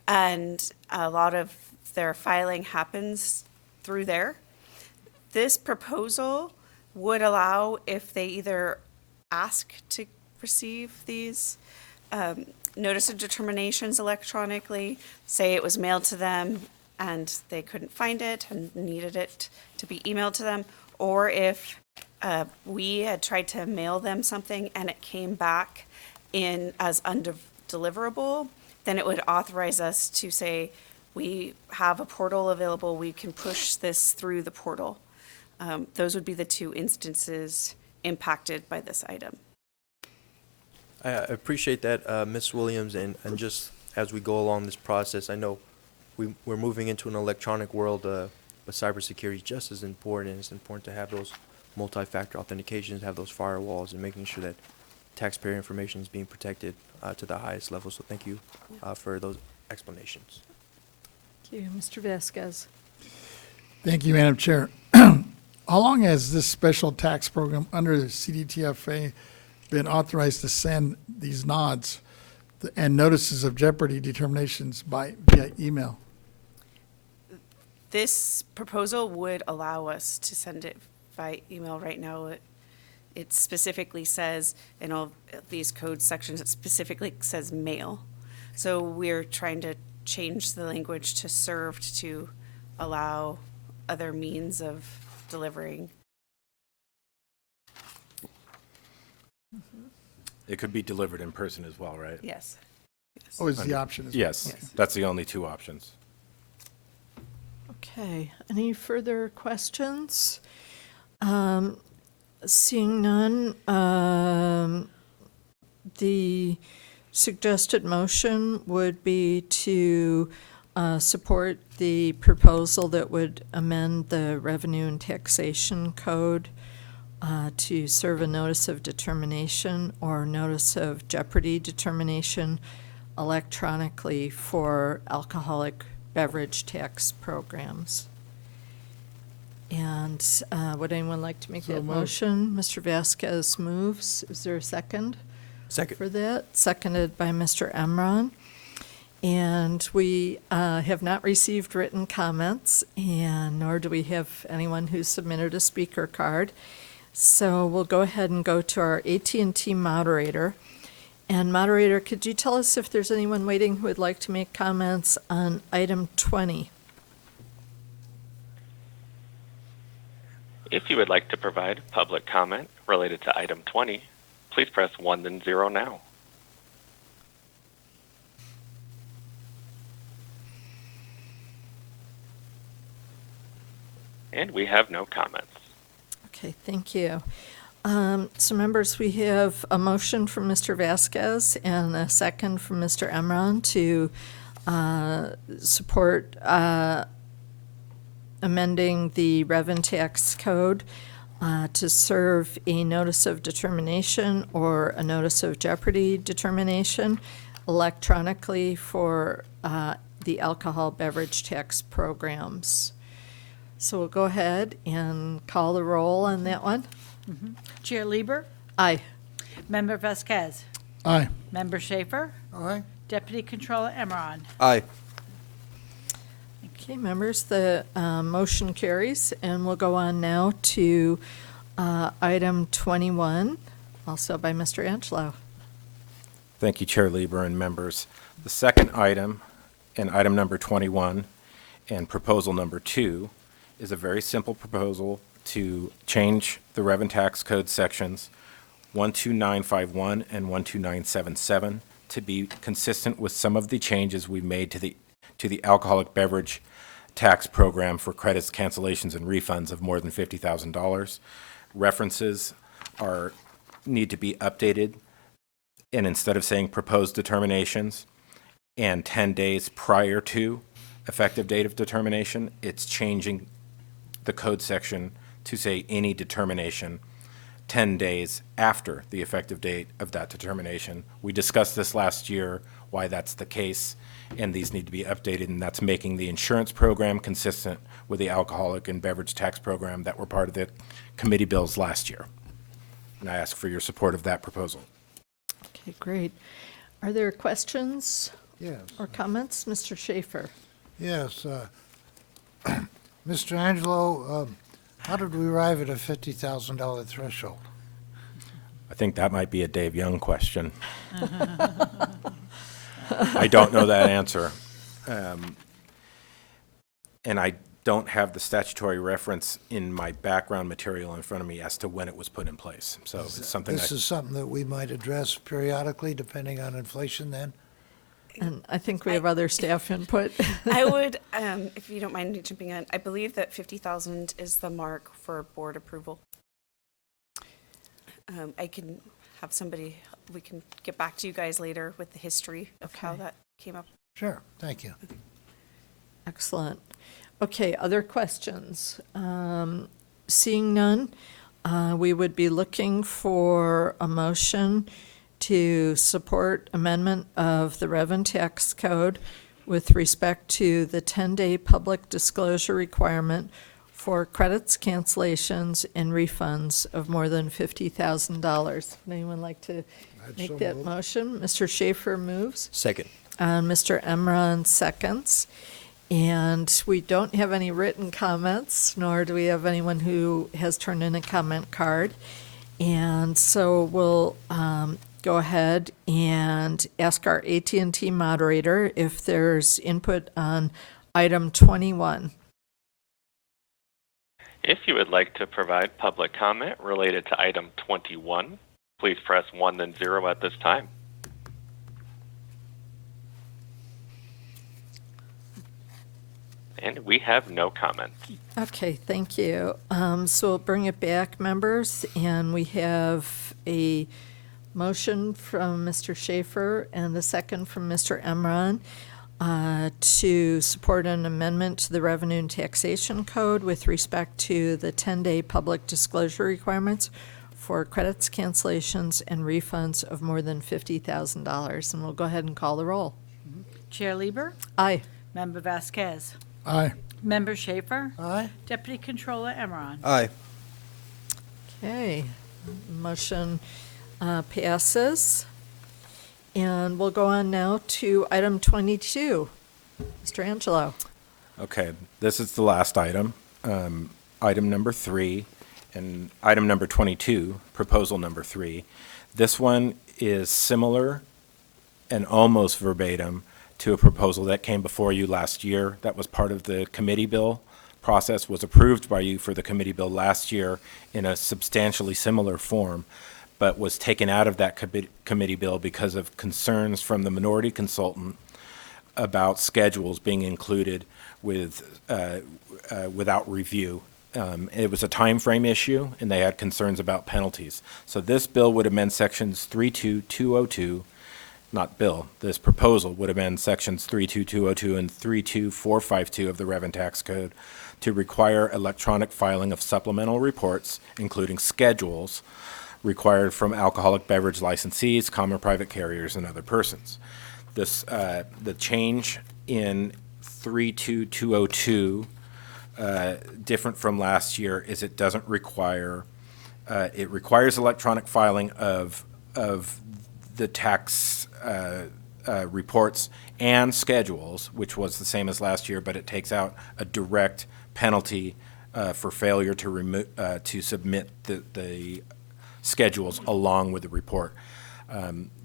and a lot of their filing happens through there. This proposal would allow, if they either ask to receive these notice of determinations electronically, say it was mailed to them and they couldn't find it and needed it to be emailed to them, or if we had tried to mail them something and it came back in as undeliverable, then it would authorize us to say, we have a portal available, we can push this through the portal. Those would be the two instances impacted by this item. I appreciate that, Ms. Williams, and just as we go along this process, I know we're moving into an electronic world, but cybersecurity is just as important. It's important to have those multi-factor authentications, have those firewalls, and making sure that taxpayer information is being protected to the highest level. So thank you for those explanations. Thank you. Mr. Vasquez. Thank you, Madam Chair. How long has this special tax program under the CDTFA been authorized to send these nods and notices of jeopardy determinations via email? This proposal would allow us to send it by email right now. It specifically says, in all these code sections, it specifically says mail. So we're trying to change the language to served to allow other means of delivering. It could be delivered in person as well, right? Yes. Oh, is the option? as well? Yes, Yes. that's the only two options. Okay, any further questions? Seeing none, the suggested motion would be to support the proposal that would amend the Revenue and Taxation Code to serve a notice of determination or notice of jeopardy determination electronically for alcoholic beverage tax programs. And would anyone like to make So that moved. motion? Mr. Vasquez moves. Is there a second? Second. for that, seconded by Mr. Emron. And we have not received written comments, and nor do we have anyone who submitted a speaker card. So we'll go ahead and go to our AT&T moderator. And moderator, could you tell us if there's anyone waiting who would like to make comments on item 20? If you would like to provide public comment related to item 20, please press 1 then 0 now. And we have no comments. Okay, thank you. So members, we have a motion from Mr. Vasquez and a second from Mr. Emron to support amending the rev and tax code to serve a notice of determination or a notice of jeopardy determination electronically for the alcohol beverage tax programs. So we'll go ahead and call the roll on that one. Chair Lieber, Aye. Member Vasquez, Aye. Member Schaefer, Aye. Deputy Controller Emron. Aye. Okay, members, the motion carries, and we'll go on now to item 21, also by Mr. Angelo. Thank you, Chair Lieber and members. The second item, and item number 21, and proposal number 2, is a very simple proposal to change the rev and tax code sections 12951 and 12977 to be consistent with some of the changes we've made to the alcoholic beverage tax program for credits, cancellations, and refunds of more than $50,000. References need to be updated, and instead of saying proposed determinations and 10 days prior to effective date of determination, it's changing the code section to say any determination 10 days after the effective date of that determination. We discussed this last year, why that's the case, and these need to be updated, and that's making the insurance program consistent with the alcoholic and beverage tax program that were part of the committee bills last year. And I ask for your support of that proposal. Okay, great. Are there questions Yes. or comments? Mr. Schaefer? Yes. Mr. Angelo, how did we arrive at a $50,000 threshold? I think that might be a Dave Young question. I don't know that answer. And I don't have the statutory reference in my background material in front of me as to when it was put in place. So it's something This is something that we might address periodically, depending on inflation then? And I think we have other staff input. I would, if you don't mind me jumping in, I believe that 50,000 is the mark for board approval. I can have somebody, we can get back to you guys later with the history of how Okay. that came up. Sure, thank you. Excellent. Okay, other questions? Seeing none, we would be looking for a motion to support amendment of the rev and tax code with respect to the 10-day public disclosure requirement for credits, cancellations, and refunds of more than $50,000. Would anyone like to make so that move. motion? Mr. Schaefer moves. Second. Mr. Emron seconds. And we don't have any written comments, nor do we have anyone who has turned in a comment card. And so we'll go ahead and ask our AT&T moderator if there's input on item 21. If you would like to provide public comment related to item 21, please press 1 then 0 at this time. And we have no comments. Okay, thank you. So we'll bring it back, members, and we have a motion from Mr. Schaefer and a second from Mr. Emron to support an amendment to the Revenue and Taxation Code with respect to the 10-day public disclosure requirements for credits, cancellations, and refunds of more than $50,000. And we'll go ahead and call the roll. Chair Lieber, Aye. Member Vasquez, Aye. Member Schaefer, Aye? Deputy Controller Emron. Aye. Okay, motion passes And we'll go on now to item 22. Mr. Angelo. Okay, this is the last item, item number 3, and item number 22, proposal number 3. This one is similar and almost verbatim to a proposal that came before you last year. That was part of the committee bill process, was approved by you for the committee bill last year in a substantially similar form, but was taken out of that committee bill because of concerns from the minority consultant about schedules being included with, without review. It was a time frame issue, and they had concerns about penalties. So this bill would amend sections 32202, not bill, this proposal would amend sections 32202 and 32452 of the Revenue Tax Code to require electronic filing of supplemental reports, including schedules, required from alcoholic beverage licensees, common private carriers, and other persons. This, the change in 32202, different from last year, is it doesn't require, it requires electronic filing of the tax reports and schedules, which was the same as last year, but it takes out a direct penalty for failure to submit the schedules along with the report.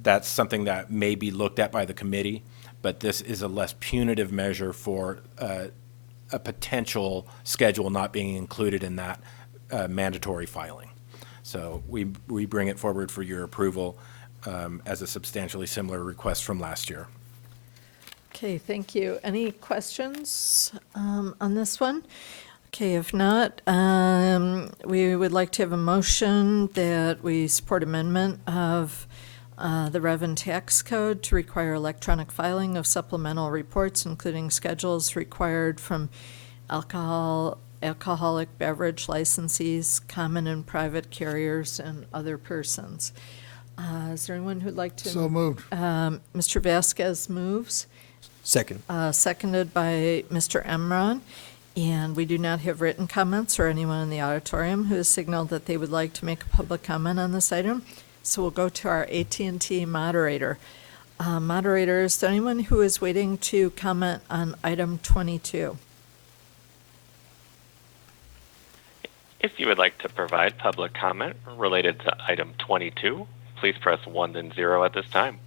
That's something that may be looked at by the committee, but this is a less punitive measure for a potential schedule not being included in that mandatory filing. So we bring it forward for your approval as a substantially similar request from last year. Okay, thank you. Any questions on this one? Okay, if not, we would like to have a motion that we support amendment of the Revenue Tax Code to require electronic filing of supplemental reports, including schedules required from alcoholic beverage licensees, common and private carriers, and other persons. Is there anyone who'd like to? So moved. Mr. Vasquez moves, Second. seconded by Mr. Emron. And we do not have written comments or anyone in the auditorium who has signaled that they would like to make a public comment on this item. So we'll go to our AT&T moderator. Moderator, is there anyone who is waiting to comment on item 22? If you would like to provide public comment related to item 22, please press 1 then 0 at this time.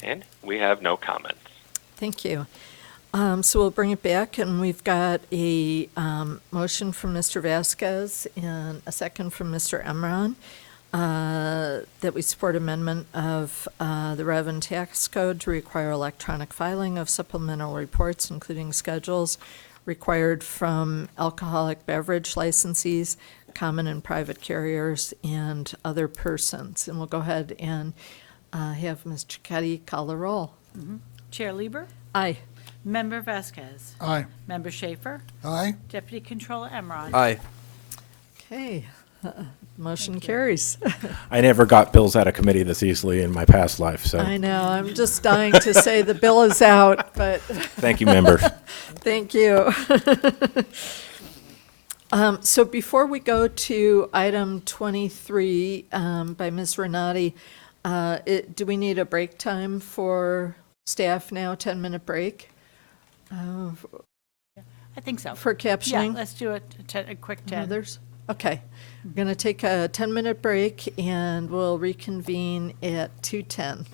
And we have no comments. Thank you. So we'll bring it back, and we've got a motion from Mr. Vasquez and a second from Mr. Emron that we support amendment of the Revenue Tax Code to require electronic filing of supplemental reports, including schedules required from alcoholic beverage licensees, common and private carriers, and other persons. And we'll go ahead and have Ms. Cicchetti call the roll. Chair Lieber, Aye. Member Vasquez, Aye. Member Schaefer, Aye? Deputy Controller Emron. Aye. Okay, motion carries. I never got bills out of committee this easily in my past life, so I know, I'm just dying to say the bill is out, but thank you, members. thank you. So before we go to item 23 by Ms. Renati, do we need a break time for staff now, 10-minute break I think so. for Yeah, captioning? let's do a quick 10. Others? Okay. We're going to take a 10-minute break, and we'll reconvene at 2:10.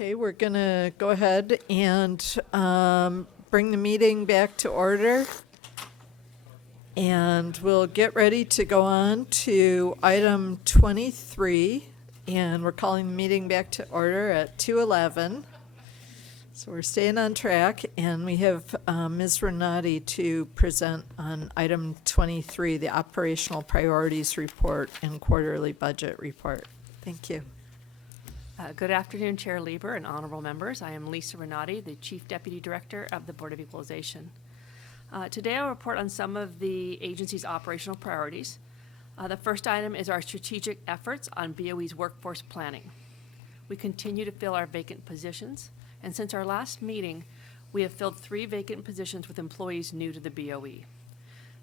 Okay, we're going to go ahead and bring the meeting back to order. And we'll get ready to go on to item 23. And we're calling the meeting back to order at 2:11. So we're staying on track. And we have Ms. Renati to present on item 23, the operational priorities report and quarterly budget report. Thank you. Good afternoon, Chair Lieber and honorable members. I am Lisa Renati, the Chief Deputy Director of the Board of Equalization. Today I'll report on some of the agency's operational priorities. The first item is our strategic efforts on BOE's workforce planning. We continue to fill our vacant positions, and since our last meeting, we have filled 3 vacant positions with employees new to the BOE.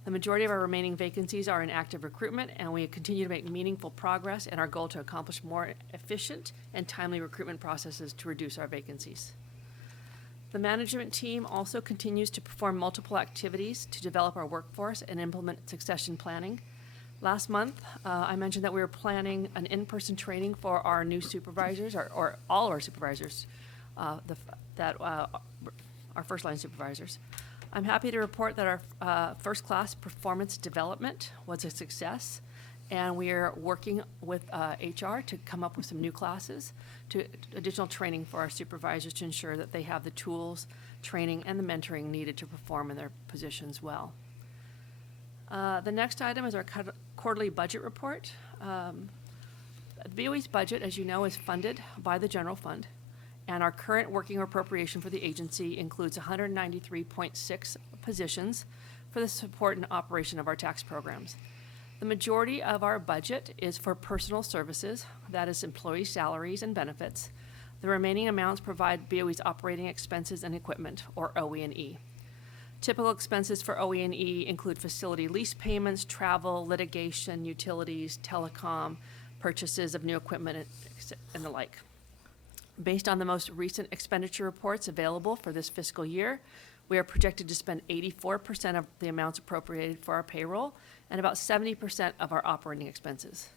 The majority of our remaining vacancies are in active recruitment, and we continue to make meaningful progress in our goal to accomplish more efficient and timely recruitment processes to reduce our vacancies. The management team also continues to perform multiple activities to develop our workforce and implement succession planning. Last month, I mentioned that we were planning an in-person training for our new supervisors, or all our supervisors, our first-line supervisors. I'm happy to report that our first-class performance development was a success, and we are working with HR to come up with some new classes, to additional training for our supervisors to ensure that they have the tools, training, and the mentoring needed to perform in their positions well. The next item is our quarterly budget report. The BOE's budget, as you know, is funded by the general fund. And our current working appropriation for the agency includes 193.6 positions for the support and operation of our tax programs. The majority of our budget is for personal services, that is employee salaries and benefits. The remaining amounts provide BOE's operating expenses and equipment, or OE&E. Typical expenses for OE&E include facility lease payments, travel, litigation, utilities, telecom, purchases of new equipment, and the like. Based on the most recent expenditure reports available for this fiscal year, we are projected to spend 84% of the amounts appropriated for our payroll and about 70% of our operating expenses.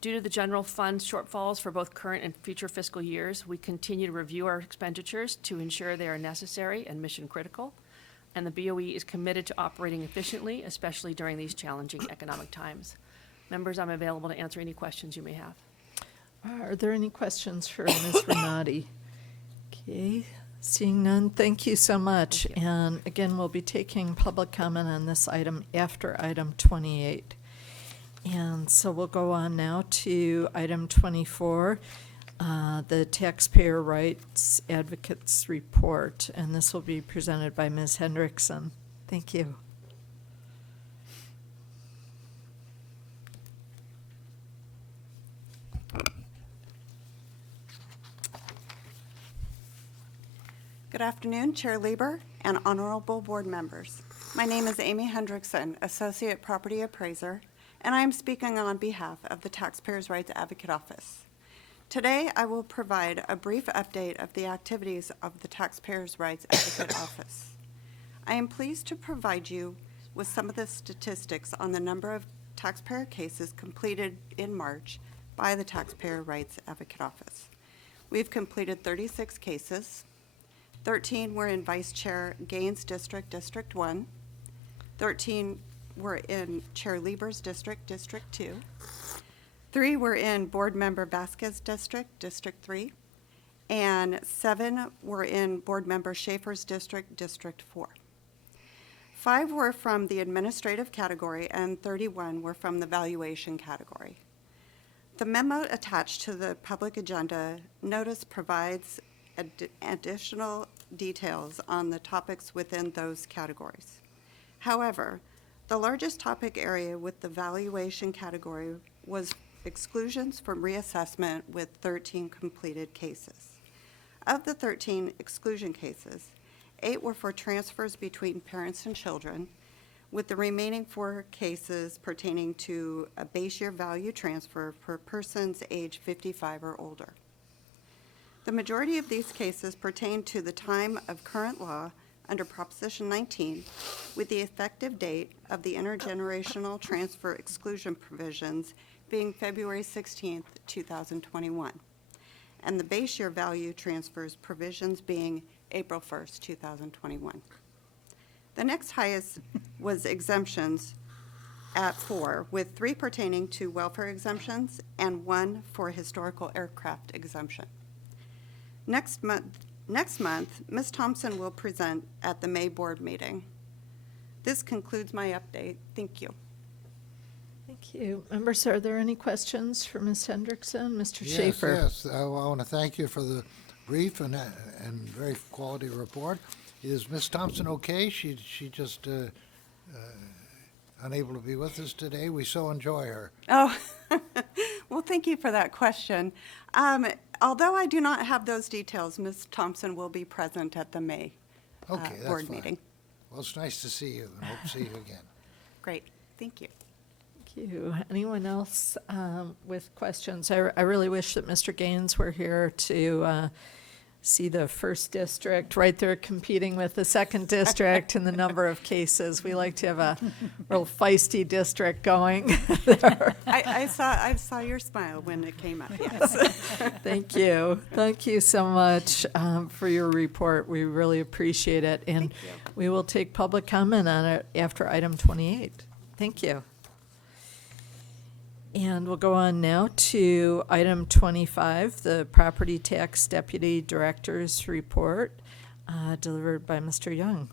Due to the general fund shortfalls for both current and future fiscal years, we continue to review our expenditures to ensure they are necessary and mission critical, and the BOE is committed to operating efficiently, especially during these challenging economic times. Members, I'm available to answer any questions you may have. Are there any questions for Ms. Renati? Okay, seeing none, thank you so much. And again, we'll be taking public comment on this item after item 28. And so we'll go on now to item 24, the Taxpayer Rights Advocates Report. And this will be presented by Ms. Hendrickson. Thank you. Good afternoon, Chair Lieber and honorable board members. My name is Amy Hendrickson, Associate Property Appraiser, and I am speaking on behalf of the Taxpayers' Rights Advocate Office. Today, I will provide a brief update of the activities of the Taxpayers' Rights Advocate Office. I am pleased to provide you with some of the statistics on the number of taxpayer cases completed in March by the Taxpayer Rights Advocate Office. We've completed 36 cases. 13 were in Vice Chair Gaines District, District 1. 13 were in Chair Lieber's District, District 2. 3 were in Board Member Vasquez District, District 3. And 7 were in Board Member Schaefer's District, District 4. 5 were from the administrative category and 31 were from the valuation category. The memo attached to the public agenda notice provides additional details on the topics within those categories. However, the largest topic area with the valuation category was exclusions from reassessment with 13 completed cases. Of the 13 exclusion cases, 8 were for transfers between parents and children, with the remaining 4 cases pertaining to a base year value transfer for persons age 55 or older. The majority of these cases pertain to the time of current law under Proposition 19, with the effective date of the intergenerational transfer exclusion provisions being February 16th, 2021. and the base year value transfers provisions being April 1st, 2021. The next highest was exemptions at 4, with 3 pertaining to welfare exemptions and 1 for historical aircraft exemption. Next month, Ms. Thompson will present at the May board meeting. This concludes my update. Thank you. Thank you. Members, are there any questions for Ms. Hendrickson? Mr. Yes, Schaefer? yes. I want to thank you for the brief and very quality report. Is Ms. Thompson okay? She just unable to be with us today. We so enjoy her. Oh, well, thank you for that question. Although I do not have those details, Ms. Thompson will be present at the May Okay, that's board fine. meeting. Well, it's nice to see you, and hope to see you again. Great, thank you. Thank you. Anyone else with questions? I really wish that Mr. Gaines were here to see the first district right there competing with the second district in the number of cases. We like to have a real feisty district going there. I saw your smile when it came up, yes. Thank you. Thank you so much for your report. We really appreciate it. And Thank you. we will take public comment on it after item 28. Thank you. And we'll go on now to item 25, the Property Tax Deputy Director's Report, delivered by Mr. Young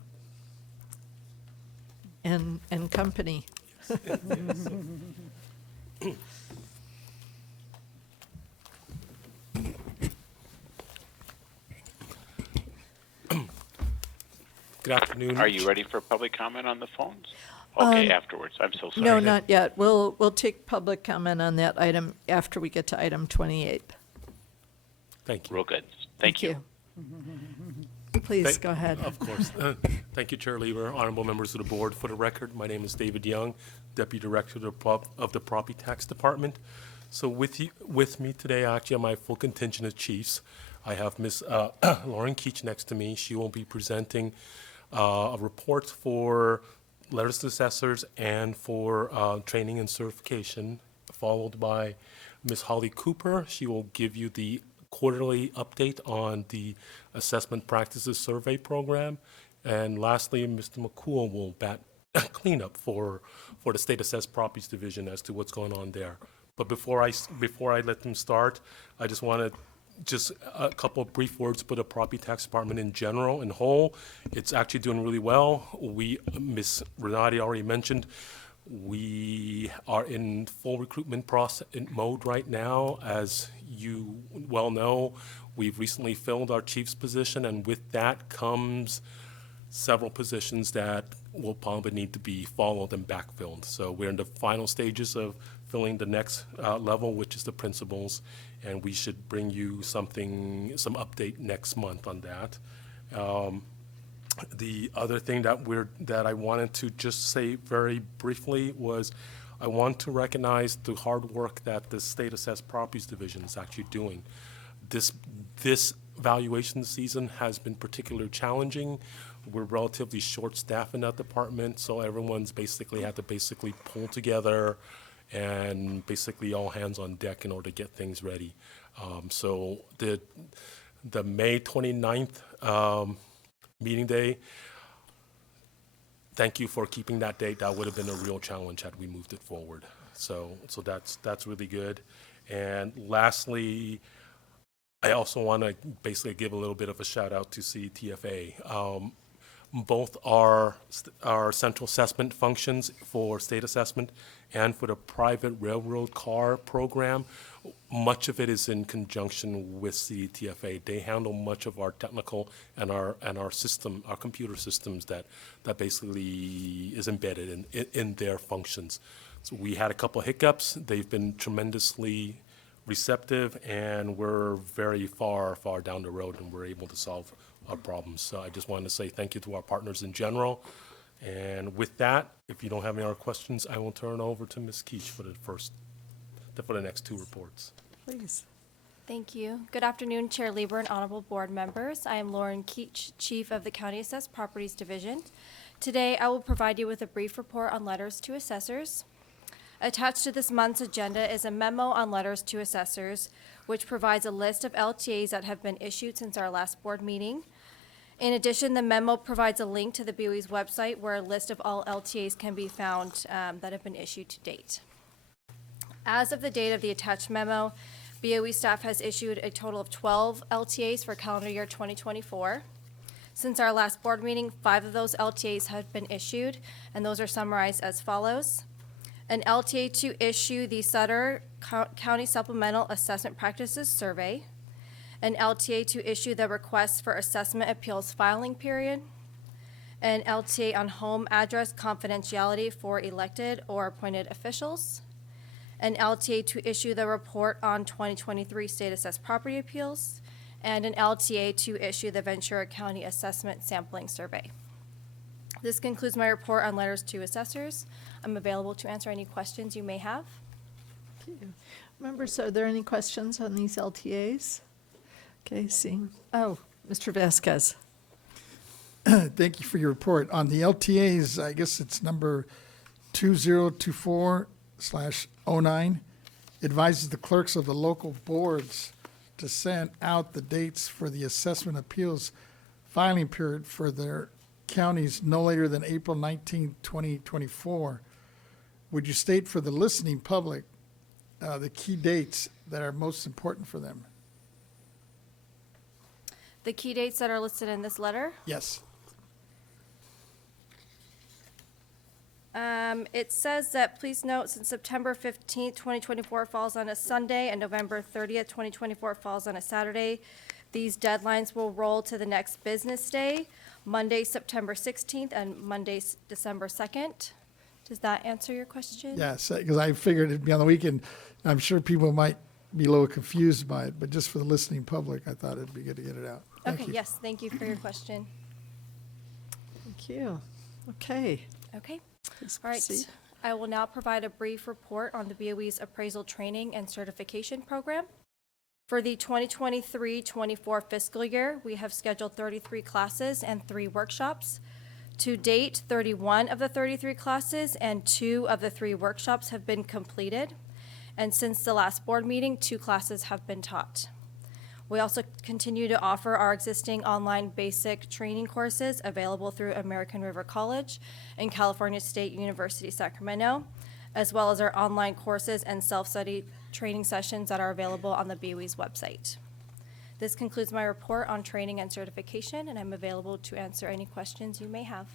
and company. Good afternoon. Are you ready for public comment on the phones? Okay, afterwards. I'm so sorry. No, not yet. We'll take public comment on that item after we get to item 28. Thank you. Real good. Thank you. Please, go ahead. Of course. Thank you, Chair Lieber, honorable members of the board. For the record, my name is David Young, Deputy Director of the Property Tax Department. So with me today, actually, on my full contingent of chiefs, I have Ms. Lauren Keach next to me. She will be presenting a report for letters to assessors and for training and certification, followed by Ms. Holly Cooper. She will give you the quarterly update on the assessment practices survey program. And lastly, Mr. McCool will clean up for the State Assessed Properties Division as to what's going on there. But before I let them start, I just want to just a couple of brief words for the property tax department in general and whole. It's actually doing really well. Ms. Renati already mentioned, we are in full recruitment mode right now. As you well know, we've recently filled our chief's position, and with that comes several positions that will probably need to be followed and backfilled. So we're in the final stages of filling the next level, which is the principals, and we should bring you some update next month on that. The other thing that I wanted to just say very briefly was I want to recognize the hard work that the State Assessed Properties Division is actually doing. This valuation season has been particularly challenging. We're relatively short-staffed in that department, so everyone's basically had to pull together and basically all hands on deck in order to get things ready. So the May 29th meeting day, thank you for keeping that date. That would have been a real challenge had we moved it forward. So that's really good. And lastly, I also want to basically give a little bit of a shout out to CTFA. Both our central assessment functions for state assessment and for the private railroad car program, much of it is in conjunction with CTFA. They handle much of our technical and our system, our computer systems that basically is embedded in their functions. So we had a couple of hiccups. They've been tremendously receptive, and we're very far down the road, and we're able to solve our problems. So I just wanted to say thank you to our partners in general. And with that, if you don't have any other questions, I will turn it over to Ms. Keach for the next two reports. Please. Thank you. Good afternoon, Chair Lieber and honorable board members. I am Lauren Keach, Chief of the County Assessed Properties Division. Today, I will provide you with a brief report on letters to assessors. Attached to this month's agenda is a memo on letters to assessors, which provides a list of LTAs that have been issued since our last board meeting. In addition, the memo provides a link to the BOE's website where a list of all LTAs can be found that have been issued to date. As of the date of the attached memo, BOE staff has issued a total of 12 LTAs for calendar year 2024. Since our last board meeting, 5 of those LTAs have been issued, and those are summarized as follows. An LTA to issue the Sutter County Supplemental Assessment Practices Survey, an LTA to issue the request for assessment appeals filing period, an LTA on home address confidentiality for elected or appointed officials, an LTA to issue the report on 2023 state assessed property appeals, and an LTA to issue the Ventura County Assessment Sampling Survey. This concludes my report on letters to assessors. I'm available to answer any questions you may have. Thank you. Members, are there any questions on these LTAs? Okay, seeing. Oh, Mr. Vasquez. Thank you for your report. On the LTAs, I guess it's number 2024/09, advises the clerks of the local boards to send out the dates for the assessment appeals filing period for their counties no later than April 19, 2024. Would you state for the listening public the key dates that are most important for them? The key dates that are listed in this letter. Yes. It says that, please note, since September 15th, 2024 falls on a Sunday and November 30th, 2024 falls on a Saturday, these deadlines will roll to the next business day, Monday, September 16th, and Monday, December 2nd. Does that answer your question? Yes, because I figured it'd be on the weekend. I'm sure people might be a little confused by it, but just for the listening public, I thought it'd be good to get it out. Thank Okay, you. yes, thank you for your question. Thank you. Okay. Okay. Please All right. proceed. I will now provide a brief report on the BOE's appraisal training and certification program. For the 2023-24 fiscal year, we have scheduled 33 classes and 3 workshops. To date, 31 of the 33 classes and 2 of the 3 workshops have been completed. And since the last board meeting, 2 classes have been taught. We also continue to offer our existing online basic training courses available through American River College and California State University, Sacramento, as well as our online courses and self-study training sessions that are available on the BOE's website. This concludes my report on training and certification, and I'm available to answer any questions you may have.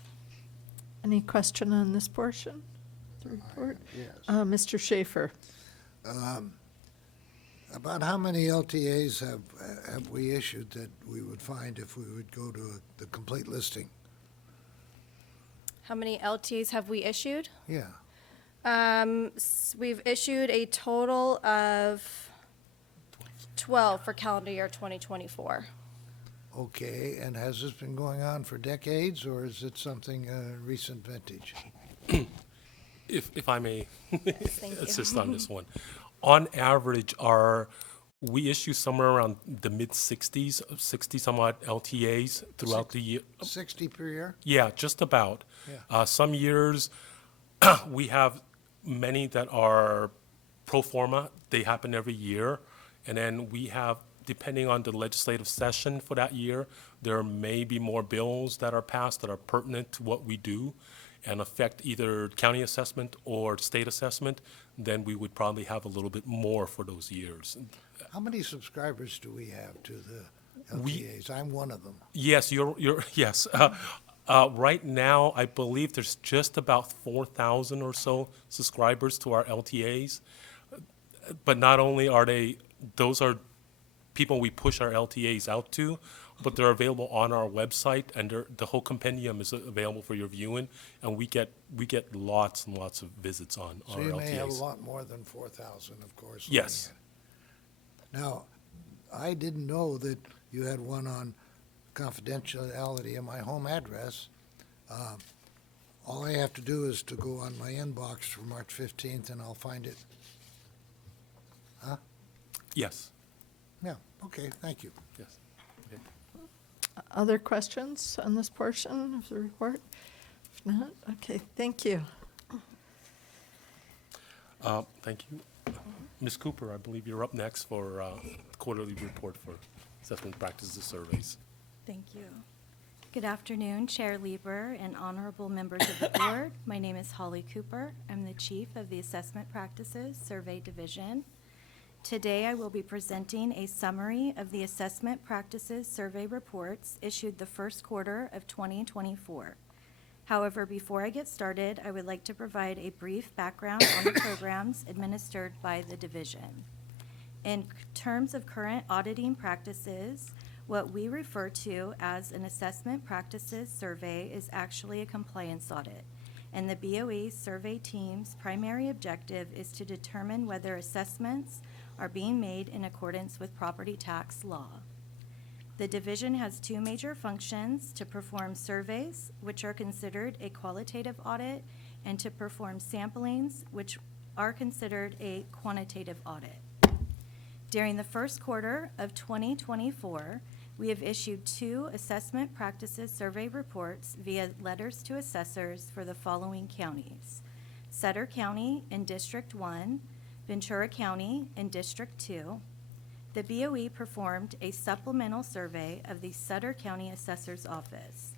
Any question on this portion of the report? Yes. Mr. Schaefer. About how many LTAs have we issued that we would find if we would go to the complete listing? How many LTAs have we issued? Yeah. We've issued a total of 12 for calendar year 2024. Okay, and has this been going on for decades, or is it something recent vintage? If I may Thank you. assist on this one. On average, we issue somewhere around the mid-60s, 60 some odd LTAs throughout the year. 60 per year? Yeah, just about. Yeah. Some years, we have many that are pro forma. They happen every year. And then we have, depending on the legislative session for that year, there may be more bills that are passed that are pertinent to what we do and affect either county assessment or state assessment, then we would probably have a little bit more for those years. How many subscribers do we have to the We- LTAs? I'm one of them. Yes, yes. Right now, I believe there's just about 4,000 or so subscribers to our LTAs. But not only are those are people we push our LTAs out to, but they're available on our website, and the whole compendium is available for your viewing, and we get lots and lots of visits on So our you LTAs. may have a lot more than 4,000, of course. looking Yes. at it. Now, I didn't know that you had one on confidentiality of my home address. All I have to do is to go on my inbox for March 15th, and I'll find it. Huh? Yes, Yeah, okay, thank you. yes. Okay. Other questions on this portion of the report? If not, okay, thank you. Thank you. Ms. Cooper, I believe you're up next for quarterly report for assessment practices surveys. Thank you. Good afternoon, Chair Lieber and honorable members of the board. My name is Holly Cooper. I'm the Chief of the Assessment Practices Survey Division. Today, I will be presenting a summary of the Assessment Practices Survey reports issued the first quarter of 2024. However, before I get started, I would like to provide a brief background on the programs administered by the division. In terms of current auditing practices, what we refer to as an assessment practices survey is actually a compliance audit, and the BoE survey team's primary objective is to determine whether assessments are being made in accordance with property tax law. The division has two major functions: to perform surveys, which are considered a qualitative audit, and to perform samplings, which are considered a quantitative audit. During the first quarter of 2024, we have issued 2 assessment practices survey reports via letters to assessors for the following counties: Sutter County in District 1, Ventura County in District 2. The BoE performed a supplemental survey of the Sutter County Assessor's Office.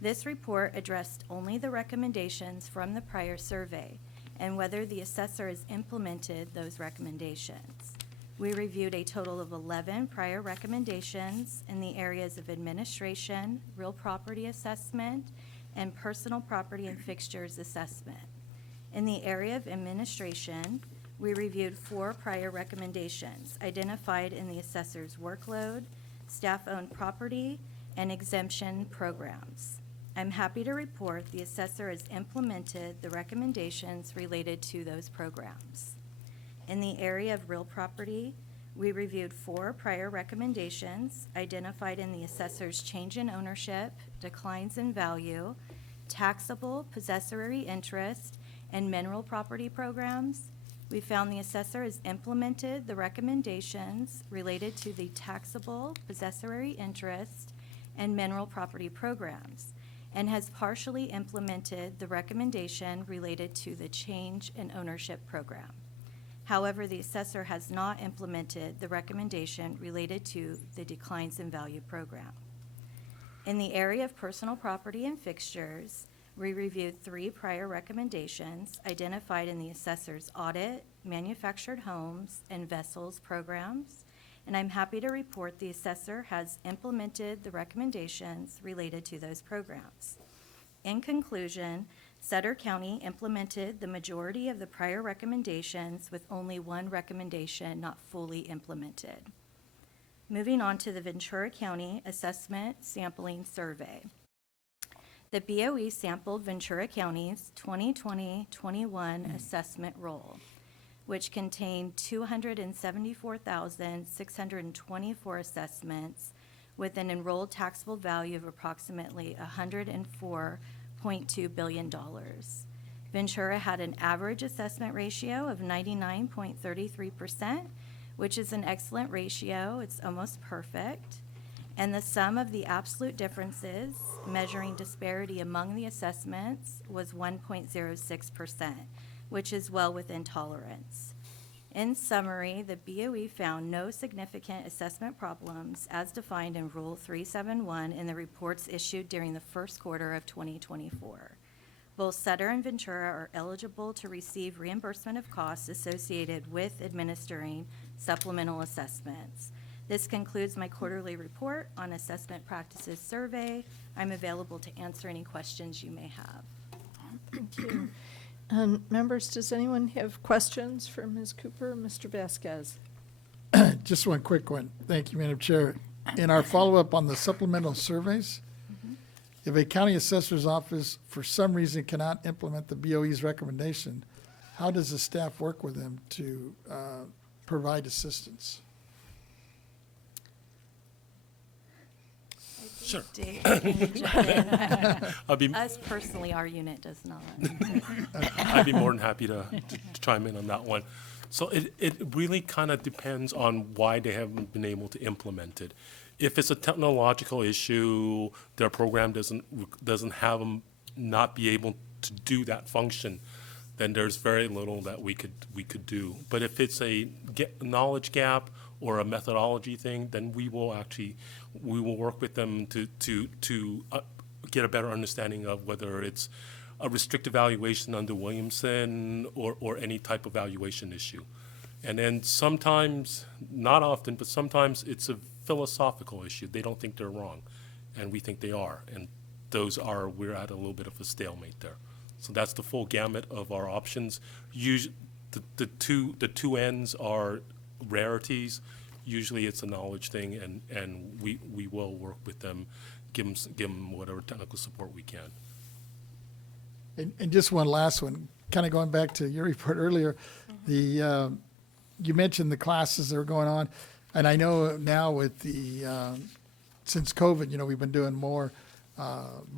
This report addressed only the recommendations from the prior survey and whether the assessor has implemented those recommendations. We reviewed a total of 11 prior recommendations in the areas of administration, real property assessment, and personal property and fixtures assessment. In the area of administration, we reviewed 4 prior recommendations identified in the assessor's workload, staff-owned property, and exemption programs. I'm happy to report the assessor has implemented the recommendations related to those programs. In the area of real property, we reviewed 4 prior recommendations identified in the assessor's change in ownership, declines in value, taxable possessory interest, and mineral property programs. We found the assessor has implemented the recommendations related to the taxable possessory interest and mineral property programs, and has partially implemented the recommendation related to the change in ownership program. However, the assessor has not implemented the recommendation related to the declines in value program. In the area of personal property and fixtures, we reviewed 3 prior recommendations identified in the assessor's audit, manufactured homes, and vessels programs, and I'm happy to report the assessor has implemented the recommendations related to those programs. In conclusion, Sutter County implemented the majority of the prior recommendations, with only 1 recommendation not fully implemented. Moving on to the Ventura County Assessment Sampling Survey. The BoE sampled Ventura County's 2020-21 assessment roll, which contained 274,624 assessments with an enrolled taxable value of approximately $104.2 billion. Ventura had an average assessment ratio of 99.33%, which is an excellent ratio. It's almost perfect. And the sum of the absolute differences, measuring disparity among the assessments, was 1.06%, which is well within tolerance. In summary, the BoE found no significant assessment problems as defined in Rule 371 in the reports issued during the first quarter of 2024. Both Sutter and Ventura are eligible to receive reimbursement of costs associated with administering supplemental assessments. This concludes my quarterly report on assessment practices survey. I'm available to answer any questions you may have. Thank you. Members, does anyone have questions for Ms. Cooper or Mr. Vasquez? Just one quick one. Thank you, Madam Chair. In our follow-up on the supplemental surveys, if a county assessor's office for some reason cannot implement the BoE's recommendation, how does the staff work with them to provide assistance? Sure. Dave, can you jump in? I'll Us personally, our unit does not. I'd be more than happy to chime in on that one. So it really kind of depends on why they haven't been able to implement it. If it's a technological issue, their program doesn't have them not be able to do that function, then there's very little that we could do. But if it's a knowledge gap or a methodology thing, then we will work with them to get a better understanding of whether it's a restrict evaluation under Williamson or any type of evaluation issue. And then sometimes, not often, but sometimes it's a philosophical issue. They don't think they're wrong, and we think they are. And we're at a little bit of a stalemate there. So that's the full gamut of our options. The two ends are rarities. Usually it's a knowledge thing, and we will work with them, give them whatever technical support we can. And just one last one, kind of going back to your report earlier, you mentioned the classes that are going on, and I know now with since COVID, we've been doing more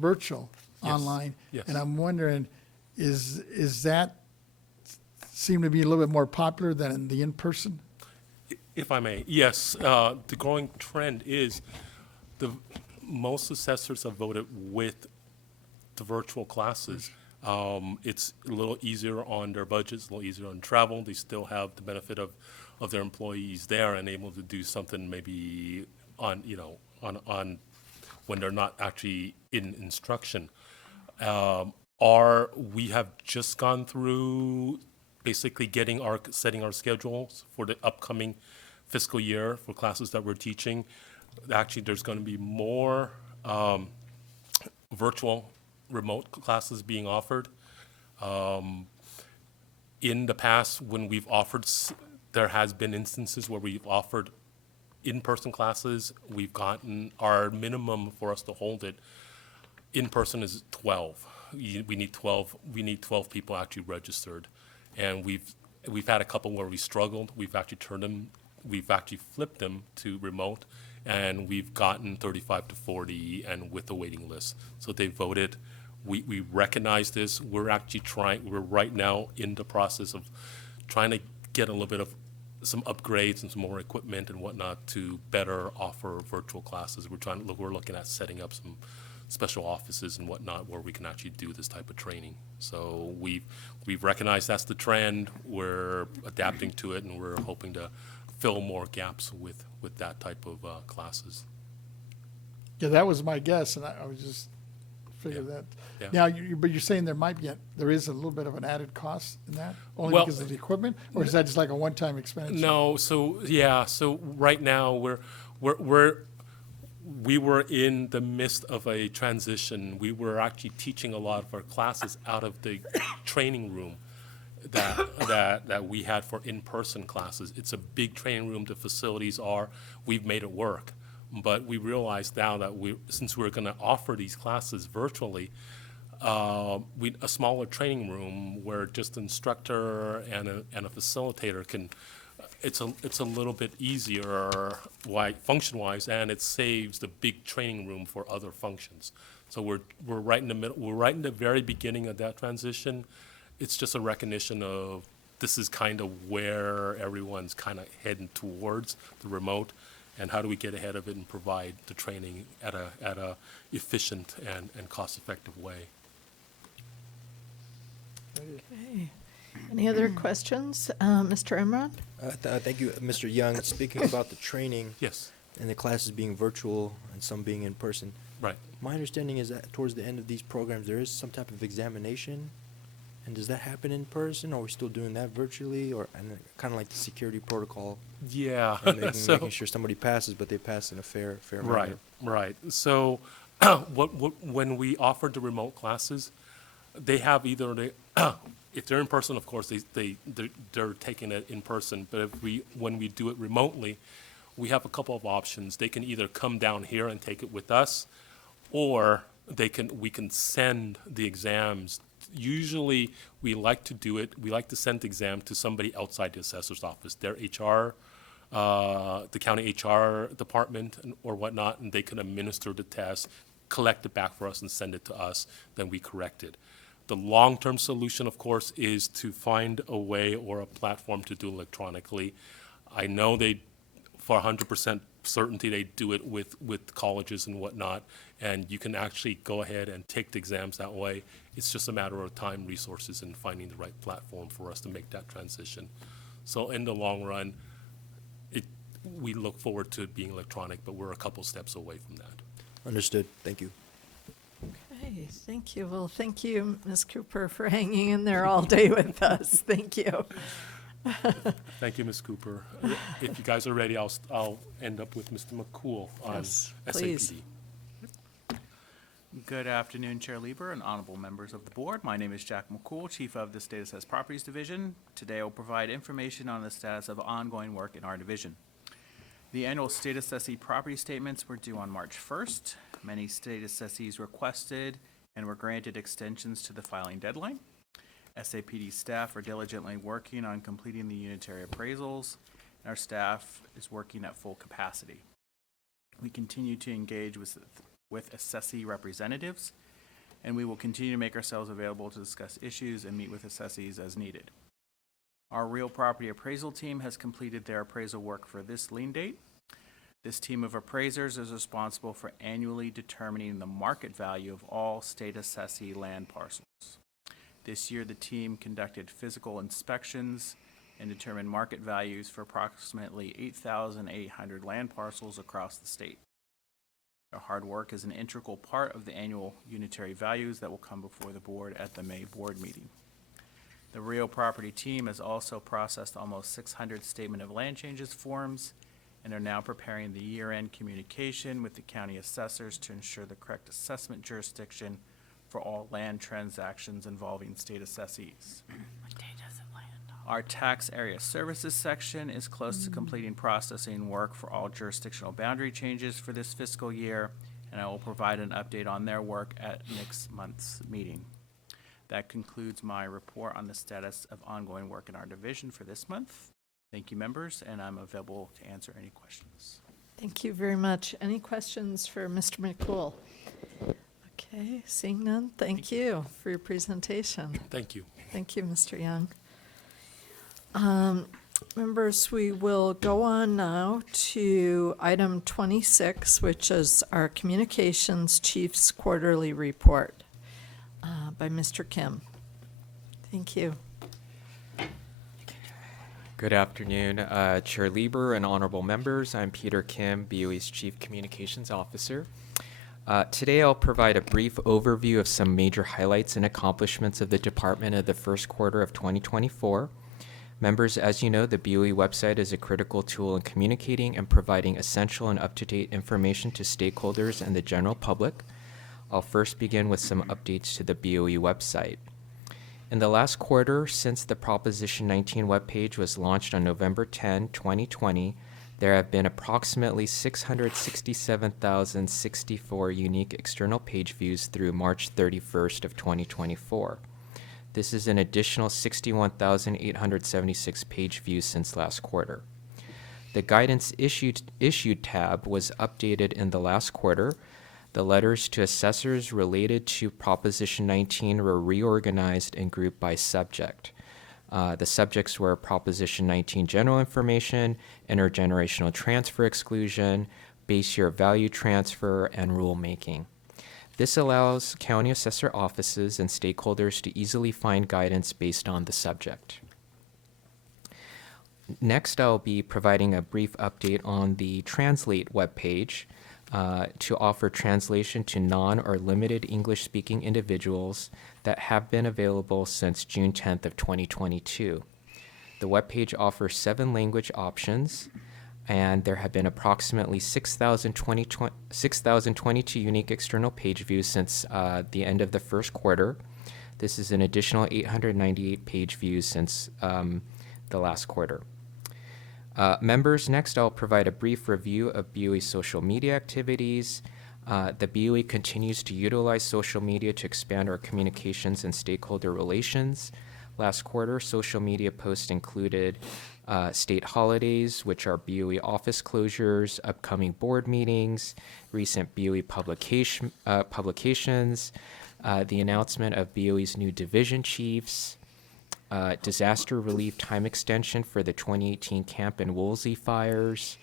virtual, Yes. online, Yes. and I'm wondering, is that seem to be a little bit more popular than the in-person? If I may, yes, the growing trend is most assessors have voted with the virtual classes. It's a little easier on their budgets, a little easier on travel. They still have the benefit of their employees there and able to do something maybe on when they're not actually in instruction. We have just gone through basically setting our schedules for the upcoming fiscal year for classes that we're teaching. Actually, there's going to be more virtual remote classes being offered. In the past, when we've offered, there has been instances where we've offered in-person classes. We've gotten our minimum for us to hold it in person is 12. We need 12 people actually registered, and we've had a couple where we struggled. We've actually flipped them to remote, and we've gotten 35 to 40 and with a waiting list. So they voted. We recognize this. We're right now in the process of trying to get a little bit of some upgrades and some more equipment and whatnot to better offer virtual classes. We're looking at setting up some special offices and whatnot where we can actually do this type of training. So we've recognized that's the trend. We're adapting to it, and we're hoping to fill more gaps with that type of classes. Yeah, that was my guess, and I was just figured Yeah. that. Yeah. Now, but you're saying there is a little bit of an added cost in that, only Well, because of the equipment, or is that just like a one-time expenditure? No, so right now we were in the midst of a transition. We were actually teaching a lot of our classes out of the training room that we had for in-person classes. It's a big training room. The facilities we've made it work. But we realized now that since we're going to offer these classes virtually, a smaller training room where just an instructor and a facilitator can, it's a little bit easier function-wise, and it saves the big training room for other functions. So we're right in the middle. We're right in the very beginning of that transition. It's just a recognition of this is kind of where everyone's kind of heading towards the remote. And how do we get ahead of it and provide the training at a efficient and cost-effective way? Okay. Any other questions? Mr. Imran? Thank you, Mr. Young. Speaking about the training Yes, and the classes being virtual and some being in person, right. my understanding is that towards the end of these programs, there is some type of examination. And does that happen in person, or are we still doing that virtually, or kind of like the security protocol? Yeah. And making sure somebody passes, but they pass in a fair manner. Right. So when we offered the remote classes, they have if they're in person, of course, they're taking it in person. But when we do it remotely, we have a couple of options. They can either come down here and take it with us, or we can send the exams. Usually, we like to send the exam to somebody outside the assessor's office, their HR, the county HR department or whatnot, and they can administer the test, collect it back for us and send it to us, then we correct it. The long-term solution, of course, is to find a way or a platform to do electronically. I know for 100% certainty. They do it with colleges and whatnot, and you can actually go ahead and take the exams that way. It's just a matter of time, resources, and finding the right platform for us to make that transition. So in the long run, we look forward to it being electronic, but we're a couple steps away from that. Understood. Thank you. Okay, thank you. Well, thank you, Ms. Cooper, for hanging in there all day with us. Thank you. Thank you, Ms. Cooper. If you guys are ready, I'll end up with Mr. McCool on Yes, please. SAPD. Good afternoon, Chair Lieber and honorable members of the board. My name is Jack McCool, Chief of the State Assessed Properties Division. Today I will provide information on the status of ongoing work in our division. The annual state assessee property statements were due on March 1st. Many state assessees requested and were granted extensions to the filing deadline. SAPD staff are diligently working on completing the unitary appraisals, and our staff is working at full capacity. We continue to engage with assessee representatives, and we will continue to make ourselves available to discuss issues and meet with assessees as needed. Our real property appraisal team has completed their appraisal work for this lien date. This team of appraisers is responsible for annually determining the market value of all state assessee land parcels. This year, the team conducted physical inspections and determined market values for approximately 8,800 land parcels across the state. Their hard work is an integral part of the annual unitary values that will come before the board at the May board meeting. The real property team has also processed almost 600 statement of land changes forms and are now preparing the year-end communication with the county assessors to ensure the correct assessment jurisdiction for all land transactions involving state assessees. Our tax area services section is close to completing processing work for all jurisdictional boundary changes for this fiscal year, and I will provide an update on their work at next month's meeting. That concludes my report on the status of ongoing work in our division for this month. Thank you, members, and I'm available to answer any questions. Thank you very much. Any questions for Mr. McCool? Okay, seeing none, thank you for your presentation. Thank you. Thank you, Mr. Young. Members, we will go on now to item 26, which is our Communications Chief's Quarterly Report by Mr. Kim. Thank you. Good afternoon, Chair Lieber and honorable members. I'm Peter Kim, BoE's Chief Communications Officer. Today I'll provide a brief overview of some major highlights and accomplishments of the department of the first quarter of 2024. Members, as you know, the BoE website is a critical tool in communicating and providing essential and up-to-date information to stakeholders and the general public. I'll first begin with some updates to the BoE website. In the last quarter, since the Proposition 19 webpage was launched on November 10, 2020, there have been approximately 667,064 unique external page views through March 31st of 2024. This is an additional 61,876 page views since last quarter. The Guidance Issued tab was updated in the last quarter. The letters to assessors related to Proposition 19 were reorganized and grouped by subject. The subjects were Proposition 19 general information, intergenerational transfer exclusion, base year value transfer, and rulemaking. This allows county assessor offices and stakeholders to easily find guidance based on the subject. Next, I'll be providing a brief update on the Translate webpage to offer translation to non- or limited English-speaking individuals that have been available since June 10th of 2022. The webpage offers 7 language options, and there have been approximately 6,022 unique external page views since the end of the first quarter. This is an additional 898 page views since the last quarter. Members, next I'll provide a brief review of BoE's social media activities. The BoE continues to utilize social media to expand our communications and stakeholder relations. Last quarter, social media posts included state holidays, which are BoE office closures, upcoming board meetings, recent BoE publications, the announcement of BoE's new division chiefs, disaster relief time extension for the 2018 Camp and Woolsey fires,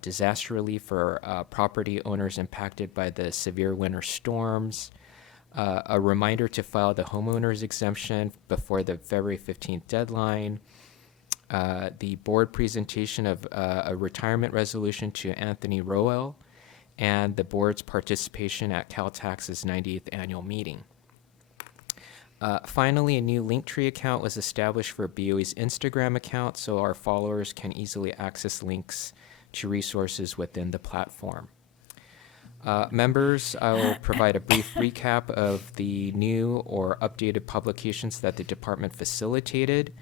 disaster relief for property owners impacted by the severe winter storms, a reminder to file the homeowners exemption before the February 15th deadline, the board presentation of a retirement resolution to Anthony Roel, and the board's participation at Caltax's 90th annual meeting. Finally, a new Linktree account was established for BOE's Instagram account so our followers can easily access links to resources within the platform. Members, I will provide a brief recap of the new or updated publications that the department facilitated.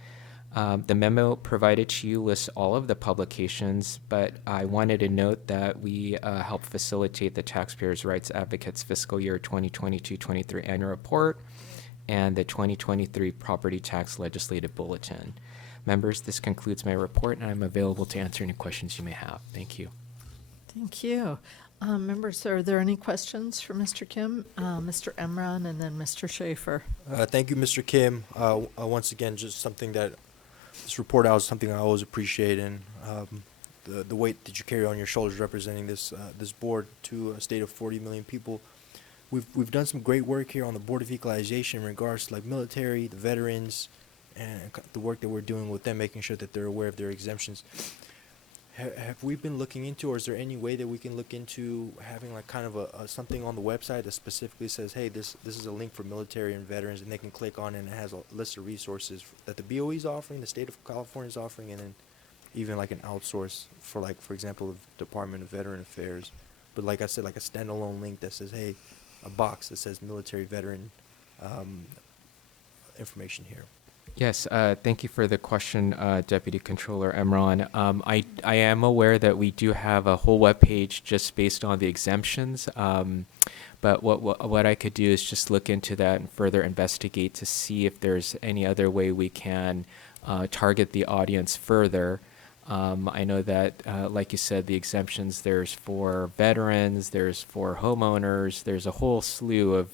The memo provided to you lists all of the publications, but I wanted to note that we helped facilitate the Taxpayers' Rights Advocates Fiscal Year 2022-23 Annual Report and the 2023 Property Tax Legislative Bulletin. Members, this concludes my report, and I'm available to answer any questions you may have. Thank you. Thank you. Members, are there any questions for Mr. Kim, Mr. Emron, and then Mr. Schaefer? Thank you, Mr. Kim. Once again, just something that this report out is something I always appreciate, and the weight that you carry on your shoulders representing this board to a state of 40 million people. We've done some great work here on the Board of Equalization in regards to like military, the veterans, and the work that we're doing with them, making sure that they're aware of their exemptions. Have we been looking into, or is there any way that we can look into having like kind of a something on the website that specifically says, hey, this is a link for military and veterans, and they can click on it and it has a list of resources that the BOE is offering, the state of California is offering, and then even like an outsource for like, for example, the Department of Veteran Affairs. But like I said, like a standalone link that says, hey, a box that says military veteran information here. Yes, thank you for the question, Deputy Controller Emron. I am aware that we do have a whole webpage just based on the exemptions, but what I could do is just look into that and further investigate to see if there's any other way we can target the audience further. I know that, like you said, the exemptions, there's for veterans, there's for homeowners, there's a whole slew of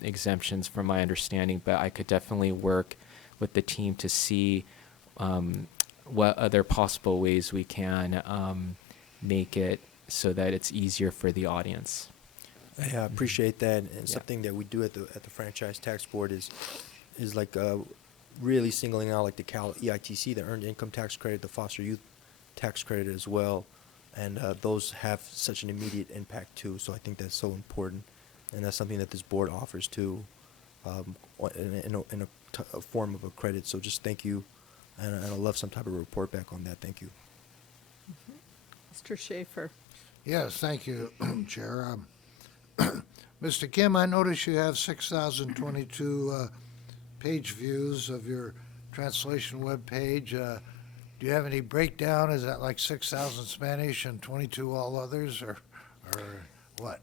exemptions from my understanding, but I could definitely work with the team to see what other possible ways we can make it so that it's easier for the audience. I appreciate that, and something that we do at the Franchise Tax Board is like really singling out like the Cal EITC, the Earned Income Tax Credit, the Foster Youth Tax Credit as well, and those have such an immediate impact too. So I think that's so important, and that's something that this board offers too, in a form of a credit. So just thank you, and I love some type of report back on that. Thank you. Mr. Schaefer. Yes, thank you, Chair. Mr. Kim, I notice you have 6,022 page views of your translation web page. Do you have any breakdown? Is that like 6,000 Spanish and 22 all others, or what?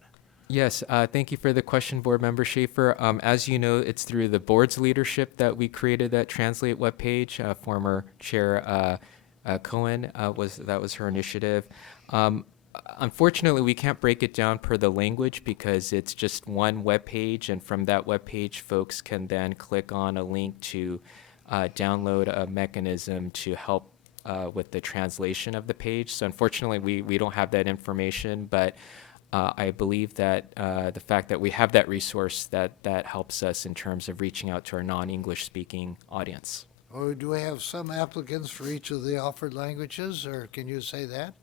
Yes, thank you for the question, Board Member Schaefer. As you know, it's through the board's leadership that we created that Translate webpage. Former Chair Cohen was her initiative. Unfortunately, we can't break it down per the language because it's just one webpage, and from that webpage, folks can then click on a link to download a mechanism to help with the translation of the page. So unfortunately, we don't have that information, but I believe that the fact that we have that resource, that helps us in terms of reaching out to our non-English speaking audience. Or do we have some applicants for each of the offered languages, or can you say that?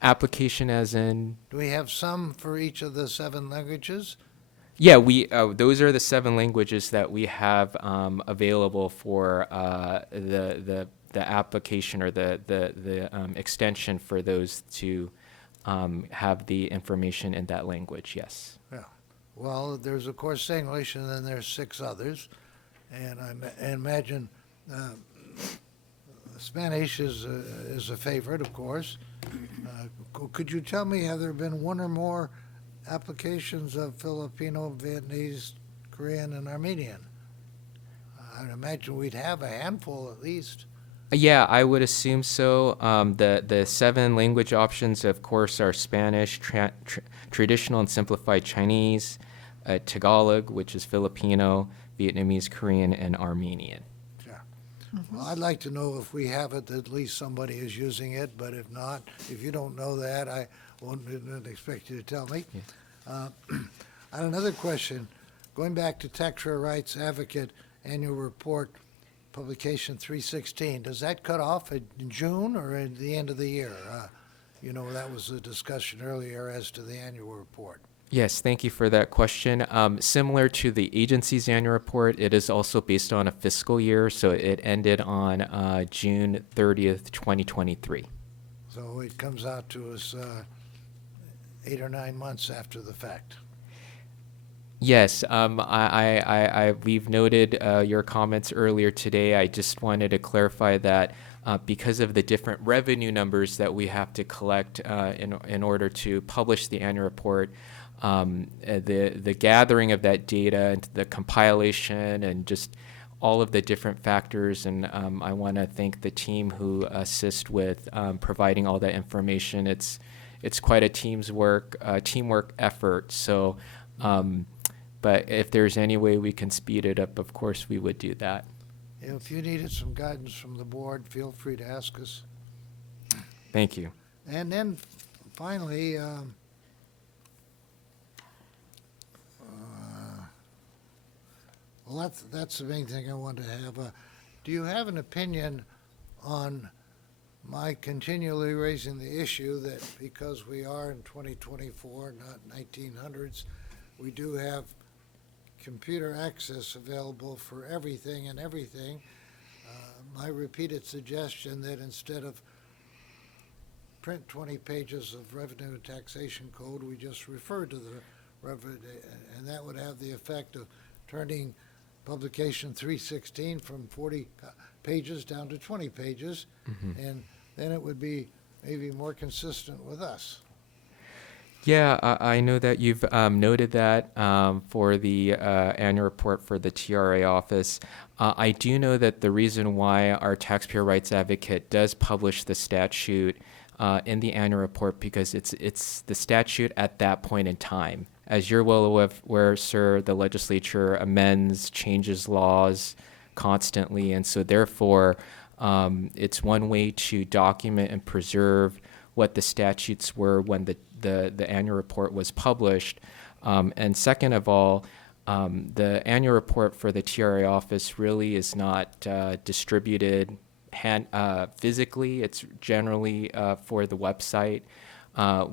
Application as in? Do we have some for each of the 7 languages? Yeah, those are the 7 languages that we have available for the application or the extension for those to have the information in that language, yes. Yeah. Well, there's of course English, and then there's 6 others, and I imagine Spanish is a favorite, of course. Could you tell me, have there been 1 or more applications of Filipino, Vietnamese, Korean, and Armenian? I'd imagine we'd have a handful at least. Yeah, I would assume so. The 7 language options, of course, are Spanish, traditional and simplified Chinese, Tagalog, which is Filipino, Vietnamese, Korean, and Armenian. Yeah. Well, I'd like to know if we have it, at least somebody is using it, but if not, if you don't know that, I won't expect you to tell me. I had another question. Going back to Taxpayer Rights Advocate Annual Report, publication 316, does that cut off in June or at the end of the year? You know, that was a discussion earlier as to the annual report. Yes, thank you for that question. Similar to the agency's annual report, it is also based on a fiscal year, so it ended on June 30th, 2023. So it comes out to us 8 or 9 months after the fact. Yes, we've noted your comments earlier today. I just wanted to clarify that because of the different revenue numbers that we have to collect in order to publish the annual report, the gathering of that data and the compilation and just all of the different factors. And I want to thank the team who assist with providing all that information. It's quite a teamwork effort. So, but if there's any way we can speed it up, of course we would do that. If you needed some guidance from the board, feel free to ask us. Thank you. And then finally, well, that's the main thing I wanted to have. Do you have an opinion on my continually raising the issue that because we are in 2024, not 1900s, we do have computer access available for everything and everything? My repeated suggestion that instead of print 20 pages of revenue and taxation code, we just refer to the revenue, and that would have the effect of turning publication 316 from 40 pages down to 20 pages, and then it would be maybe more consistent with us. Yeah, I know that you've noted that for the annual report for the TRA office. I do know that the reason why our taxpayer rights advocate does publish the statute in the annual report because it's the statute at that point in time. As you're well aware, sir, the legislature amends, changes laws constantly, and so therefore it's one way to document and preserve what the statutes were when the annual report was published. And second of all, the annual report for the TRA office really is not distributed physically. It's generally for the website.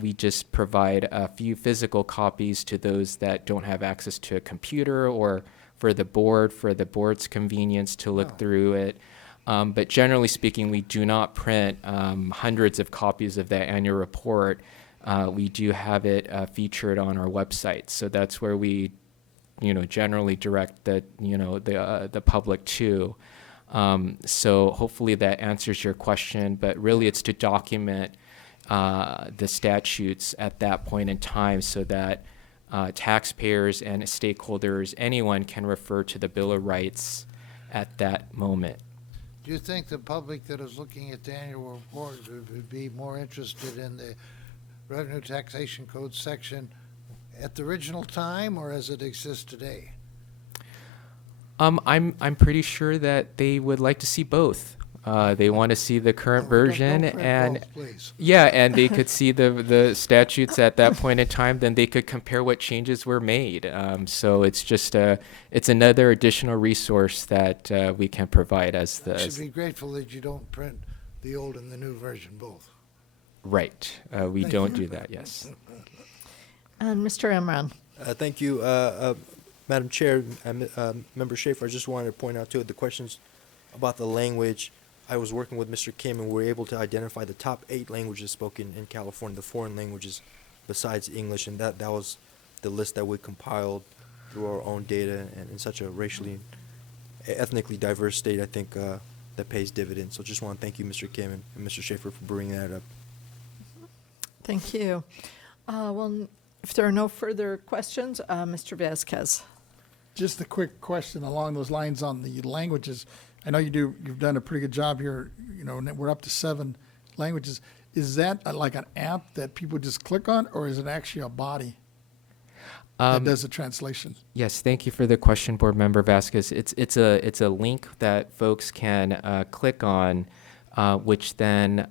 We just provide a few physical copies to those that don't have access to a computer or for the board's convenience to look through it. But generally speaking, we do not print hundreds of copies of that annual report. We do have it featured on our website. So that's where we, generally direct the public to. So hopefully that answers your question, but really it's to document the statutes at that point in time so that taxpayers and stakeholders, anyone can refer to the Bill of Rights at that moment. Do you think the public that is looking at the annual report would be more interested in the Revenue Taxation Code section at the original time or as it exists today? I'm pretty sure that they would like to see both. They want to see the current version, don't print and both, please. yeah, and they could see the statutes at that point in time. Then they could compare what changes were made. So it's just it's another additional resource that we can provide as the. I should be grateful that you don't print the old and the new version both. Right, we don't do that. Yes. And Mr. Emron. Thank you, Madam Chair, Member Schaefer. I just wanted to point out too the questions about the language. I was working with Mr. Kim, and we were able to identify the top 8 languages spoken in California, the foreign languages besides English, and that was the list that we compiled through our own data. And in such a racially, ethnically diverse state, I think that pays dividends. So just want to thank you, Mr. Kim and Mr. Schaefer, for bringing that up. Thank you. Well, if there are no further questions, Mr. Vasquez. Just a quick question along those lines on the languages. I know you've done a pretty good job here. We're up to 7 languages. Is that like an app that people just click on, or is it actually a body? that does the translation? Yes, thank you for the question, Board Member Vasquez. It's a link that folks can click on, which then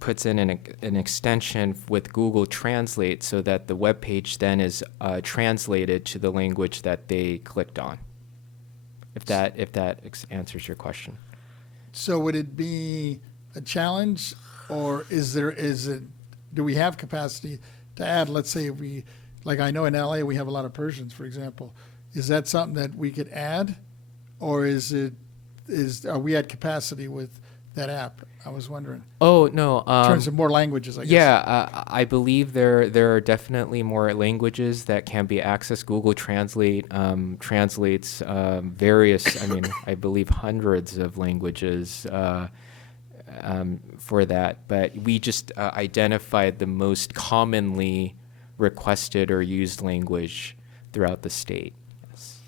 puts in an extension with Google Translate so that the web page then is translated to the language that they clicked on. If that answers your question. So would it be a challenge, or do we have capacity to add, let's say like I know in LA we have a lot of Persians, for example. Is that something that we could add, or are we at capacity with that app? I was wondering. Oh, no. In terms of more languages, I guess. Yeah, I believe there are definitely more languages that can be accessed. Google Translate translates various, I believe hundreds of languages for that. But we just identified the most commonly requested or used language throughout the state. Yes.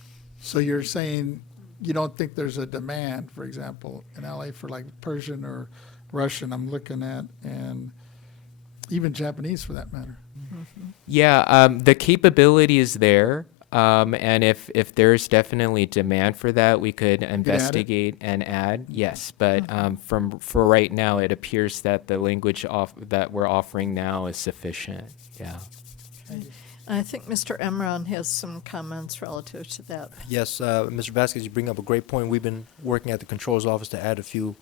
So you're saying you don't think there's a demand, for example, in LA for like Persian or Russian I'm looking at, and even Japanese for that matter. Mm-hmm. Yeah, the capability is there. And if there's definitely demand for that, we could investigate and add. Yes, but for right now, it appears that the language that we're offering now is sufficient. Yeah. I think Mr. Emron has some comments relative to that. Yes, Mr. Vasquez, you bring up a great point. We've been working at the Controller's Office to add a few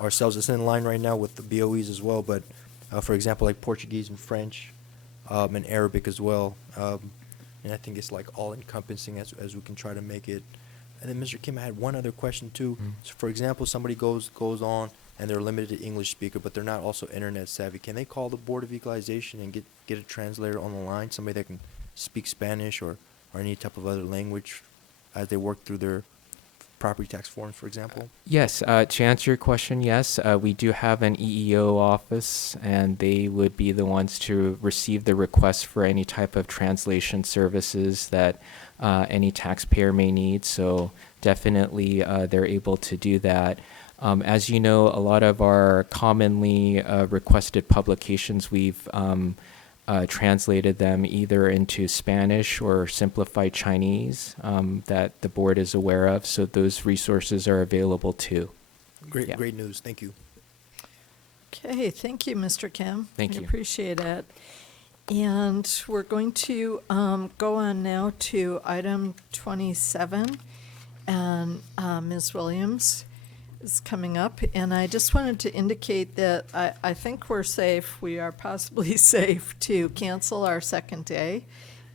ourselves. It's in line right now with the BOEs as well, but for example, like Portuguese and French and Arabic as well. And I think it's like all-encompassing as we can try to make it. And then, Mr. Kim, I had one other question too. So for example, somebody goes on and they're a limited English speaker, but they're not also internet savvy. Can they call the Board of Equalization and get a translator on the line, somebody that can speak Spanish or any type of other language as they work through their property tax forms, for example? Yes, to answer your question, yes, we do have an EEO office, and they would be the ones to receive the requests for any type of translation services that any taxpayer may need. So definitely they're able to do that. As you know, a lot of our commonly requested publications, we've translated them either into Spanish or simplified Chinese that the board is aware of. So those resources are available too. Great news. Thank you. Okay, thank you, Mr. Kim. Thank you. Appreciate it. And we're going to go on now to item 27, and Ms. Williams is coming up. And I just wanted to indicate that I think we're safe, we are possibly safe to cancel our second day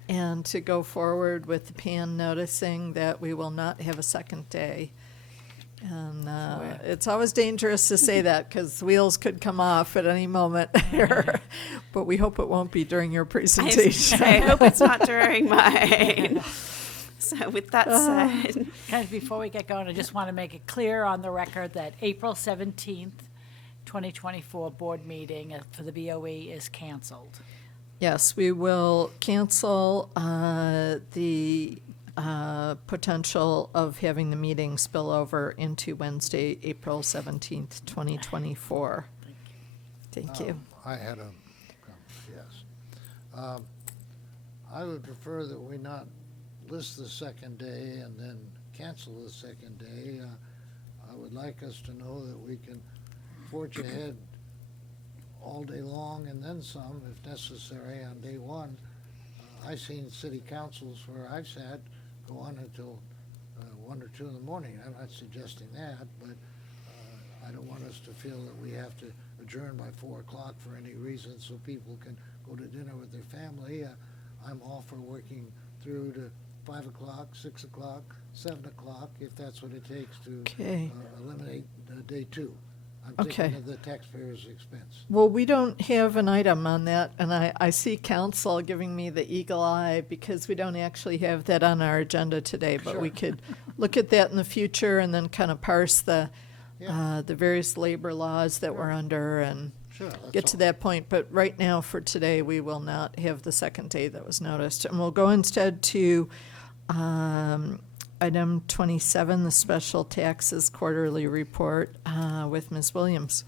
and to go forward with the PAN noticing that we will not have a second day. And it's always dangerous to say that because wheels could come off at any moment here, but we hope it won't be during your presentation. I hope it's not during mine. So with that said. Guys, before we get going, I just want to make it clear on the record that April 17th, 2024 board meeting for the BOE is canceled. Yes, we will cancel the potential of having the meeting spill over into Wednesday, April 17th, 2024. Thank you. I had a comment, yes. I would prefer that we not list the second day and then cancel the second day. I would like us to know that we can forge ahead all day long and then some if necessary on day one. I've seen city councils where I've sat go on until 1 or 2 in the morning. I'm not suggesting that, but I don't want us to feel that we have to adjourn by 4 o'clock for any reason so people can go to dinner with their family. I'm all for working through to 5 o'clock, 6 o'clock, 7 o'clock, if that's what it takes to eliminate day 2. I'm thinking of the taxpayer's expense. Well, we don't have an item on that, and I see council giving me the eagle eye because we don't actually have that on our agenda today, but we could look at that in the future and then kind of parse the various labor laws that we're under and get to that point. But right now, for today, we will not have the second day that was noticed. And we'll go instead to item 27, the special taxes quarterly report with Ms. Williams.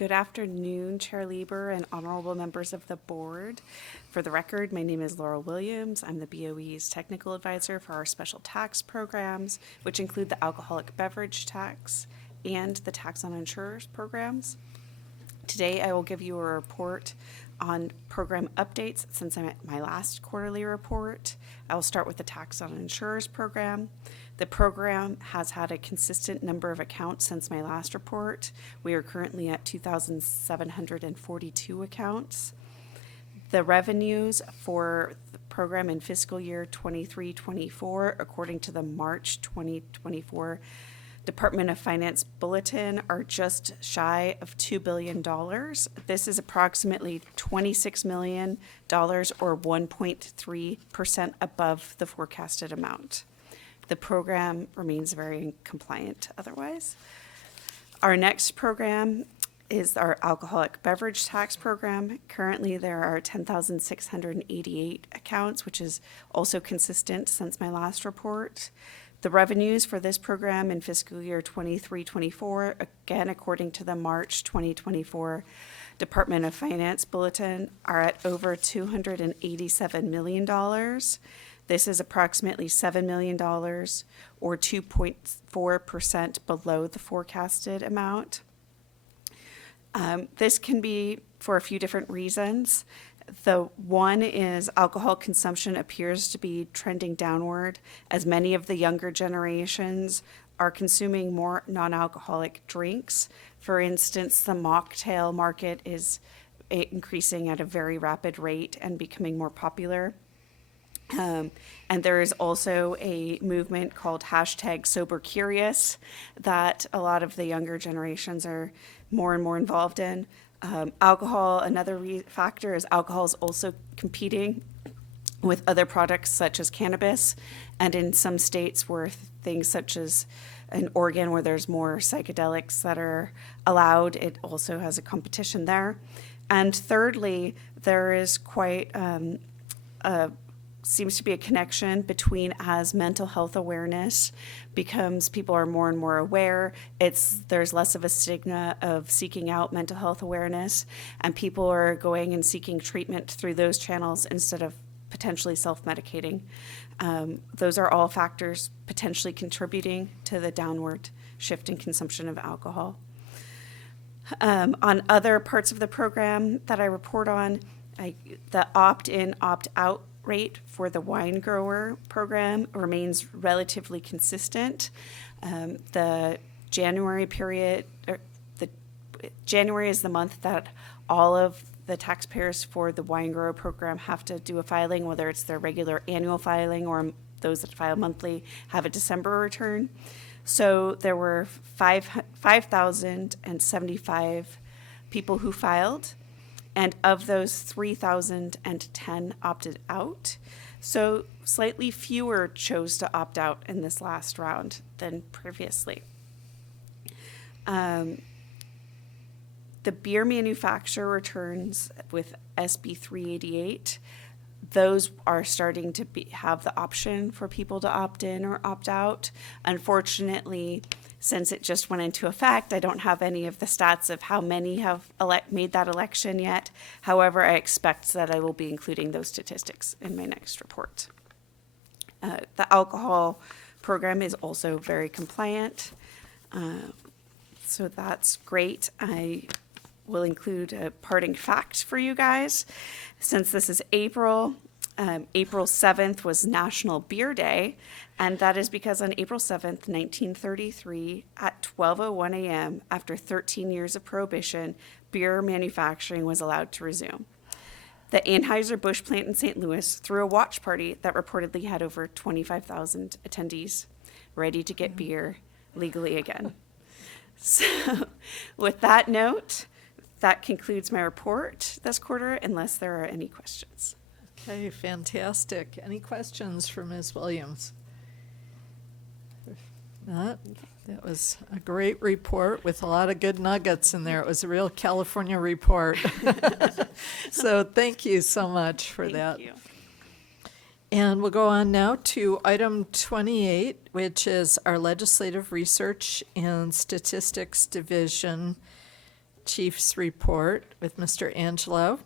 Good afternoon, Chair Lieber and honorable members of the board. For the record, my name is Laurel Williams. I'm the BOE's technical advisor for our special tax programs, which include the alcoholic beverage tax and the tax on insurers programs. Today, I will give you a report on program updates since I'm at my last quarterly report. I will start with the tax on insurers program. The program has had a consistent number of accounts since my last report. We are currently at 2,742 accounts. The revenues for the program in fiscal year 23-24, according to the March 2024 Department of Finance Bulletin, are just shy of $2 billion. This is approximately $26 million or 1.3% above the forecasted amount. The program remains very compliant otherwise. Our next program is our alcoholic beverage tax program. Currently, there are 10,688 accounts, which is also consistent since my last report. The revenues for this program in fiscal year 23-24, again, according to the March 2024 Department of Finance Bulletin, are at over $287 million. This is approximately $7 million or 2.4% below the forecasted amount. This can be for a few different reasons. The one is alcohol consumption appears to be trending downward as many of the younger generations are consuming more non-alcoholic drinks. For instance, the mocktail market is increasing at a very rapid rate and becoming more popular. And there is also a movement called #SoberCurious that a lot of the younger generations are more and more involved in. Alcohol, another factor is alcohol is also competing with other products such as cannabis, and in some states where things such as in Oregon where there's more psychedelics that are allowed, it also has a competition there. And thirdly, there is quite seems to be a connection between as mental health awareness becomes, people are more and more aware, there's less of a stigma of seeking out mental health awareness, and people are going and seeking treatment through those channels instead of potentially self-medicating. Those are all factors potentially contributing to the downward shift in consumption of alcohol. On other parts of the program that I report on, the opt-in, opt-out rate for the wine grower program remains relatively consistent. The January period, January is the month that all of the taxpayers for the wine grower program have to do a filing, whether it's their regular annual filing or those that file monthly have a December return. So there were 5,075 people who filed, and of those, 3,010 opted out. So slightly fewer chose to opt out in this last round than previously. The beer manufacturer returns with SB 388, those are starting to have the option for people to opt in or opt out. Unfortunately, since it just went into effect, I don't have any of the stats of how many have made that election yet. However, I expect that I will be including those statistics in my next report. The alcohol program is also very compliant, so that's great. I will include a parting fact for you guys. Since this is April, April 7th was National Beer Day, and that is because on April 7th, 1933, at 12:01 a.m., after 13 years of prohibition, beer manufacturing was allowed to resume. The Anheuser-Busch plant in St. Louis threw a watch party that reportedly had over 25,000 attendees ready to get beer legally again. So with that note, that concludes my report this quarter, unless there are any questions. Okay, fantastic. Any questions for Ms. Williams? If not, that was a great report with a lot of good nuggets in there. It was a real California report. So thank you so much for that. Thank you. And we'll go on now to item 28, which is our Legislative Research and Statistics Division Chief's report with Mr. Angelo.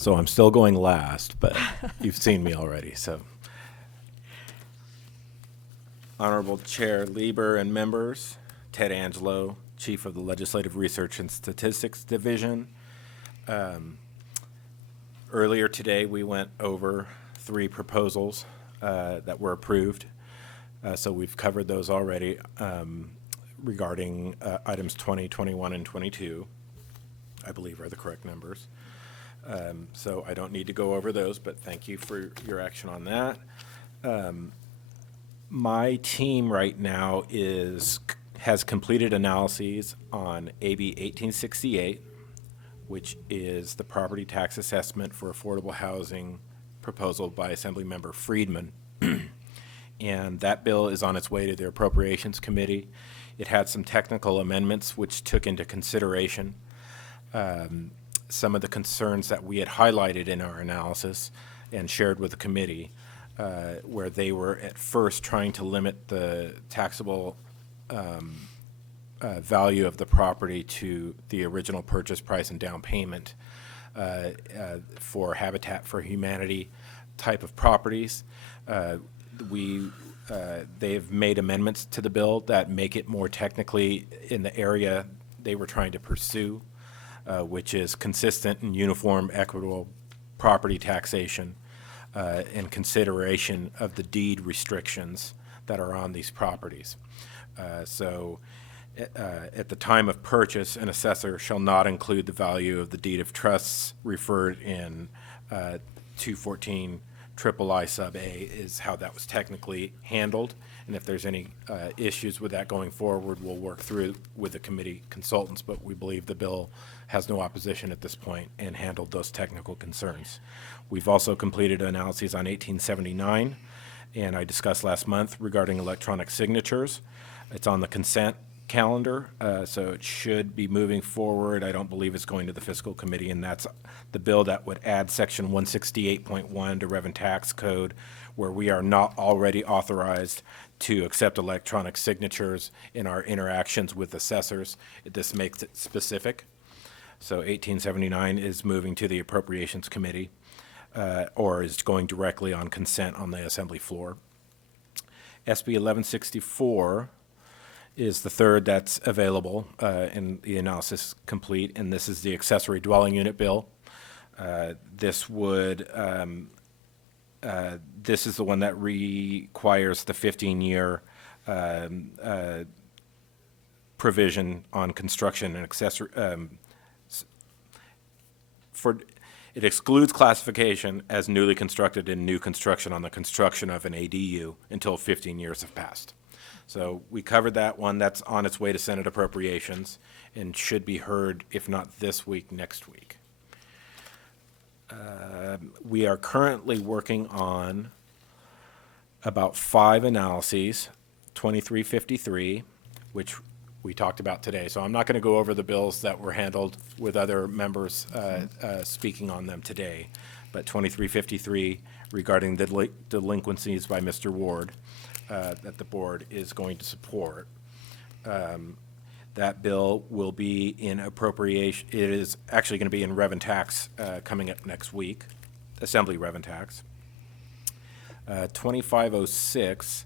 So I'm still going last, but you've seen me already, so. Honorable Chair Lieber and members, Ted Angelo, Chief of the Legislative Research and Statistics Division. Earlier today, we went over 3 proposals that were approved. So we've covered those already regarding items 20, 21, and 22, I believe are the correct numbers. So I don't need to go over those, but thank you for your action on that. My team right now has completed analyses on AB 1868, which is the property tax assessment for affordable housing proposal by Assemblymember Friedman. And that bill is on its way to the Appropriations Committee. It had some technical amendments which took into consideration some of the concerns that we had highlighted in our analysis and shared with the committee, where they were at first trying to limit the taxable value of the property to the original purchase price and down payment for Habitat for Humanity type of properties. They've made amendments to the bill that make it more technically in the area they were trying to pursue, which is consistent and uniform equitable property taxation in consideration of the deed restrictions that are on these properties. So at the time of purchase, an assessor shall not include the value of the deed of trusts referred in 214 III sub A is how that was technically handled. And if there's any issues with that going forward, we'll work through with the committee consultants, but we believe the bill has no opposition at this point and handled those technical concerns. We've also completed analyses on 1879, and I discussed last month regarding electronic signatures. It's on the consent calendar, so it should be moving forward. I don't believe it's going to the fiscal committee, and that's the bill that would add section 168.1 to Revenue Tax Code, where we are not already authorized to accept electronic signatures in our interactions with assessors. This makes it specific. So 1879 is moving to the Appropriations Committee, or is going directly on consent on the Assembly floor. SB 1164 is the third that's available, and the analysis complete, and this is the accessory dwelling unit bill. This would, this is the one that requires the 15-year provision on construction and accessory, it excludes classification as newly constructed and new construction on the construction of an ADU until 15 years have passed. So we covered that one. That's on its way to Senate Appropriations and should be heard, if not this week, next week. We are currently working on about 5 analyses, 2353, which we talked about today. So I'm not going to go over the bills that were handled with other members speaking on them today, but 2353 regarding the delinquencies by Mr. Ward that the board is going to support. That bill will be in appropriation. It is actually going to be in Rev and Tax coming up next week, Assembly Rev and Tax. 2506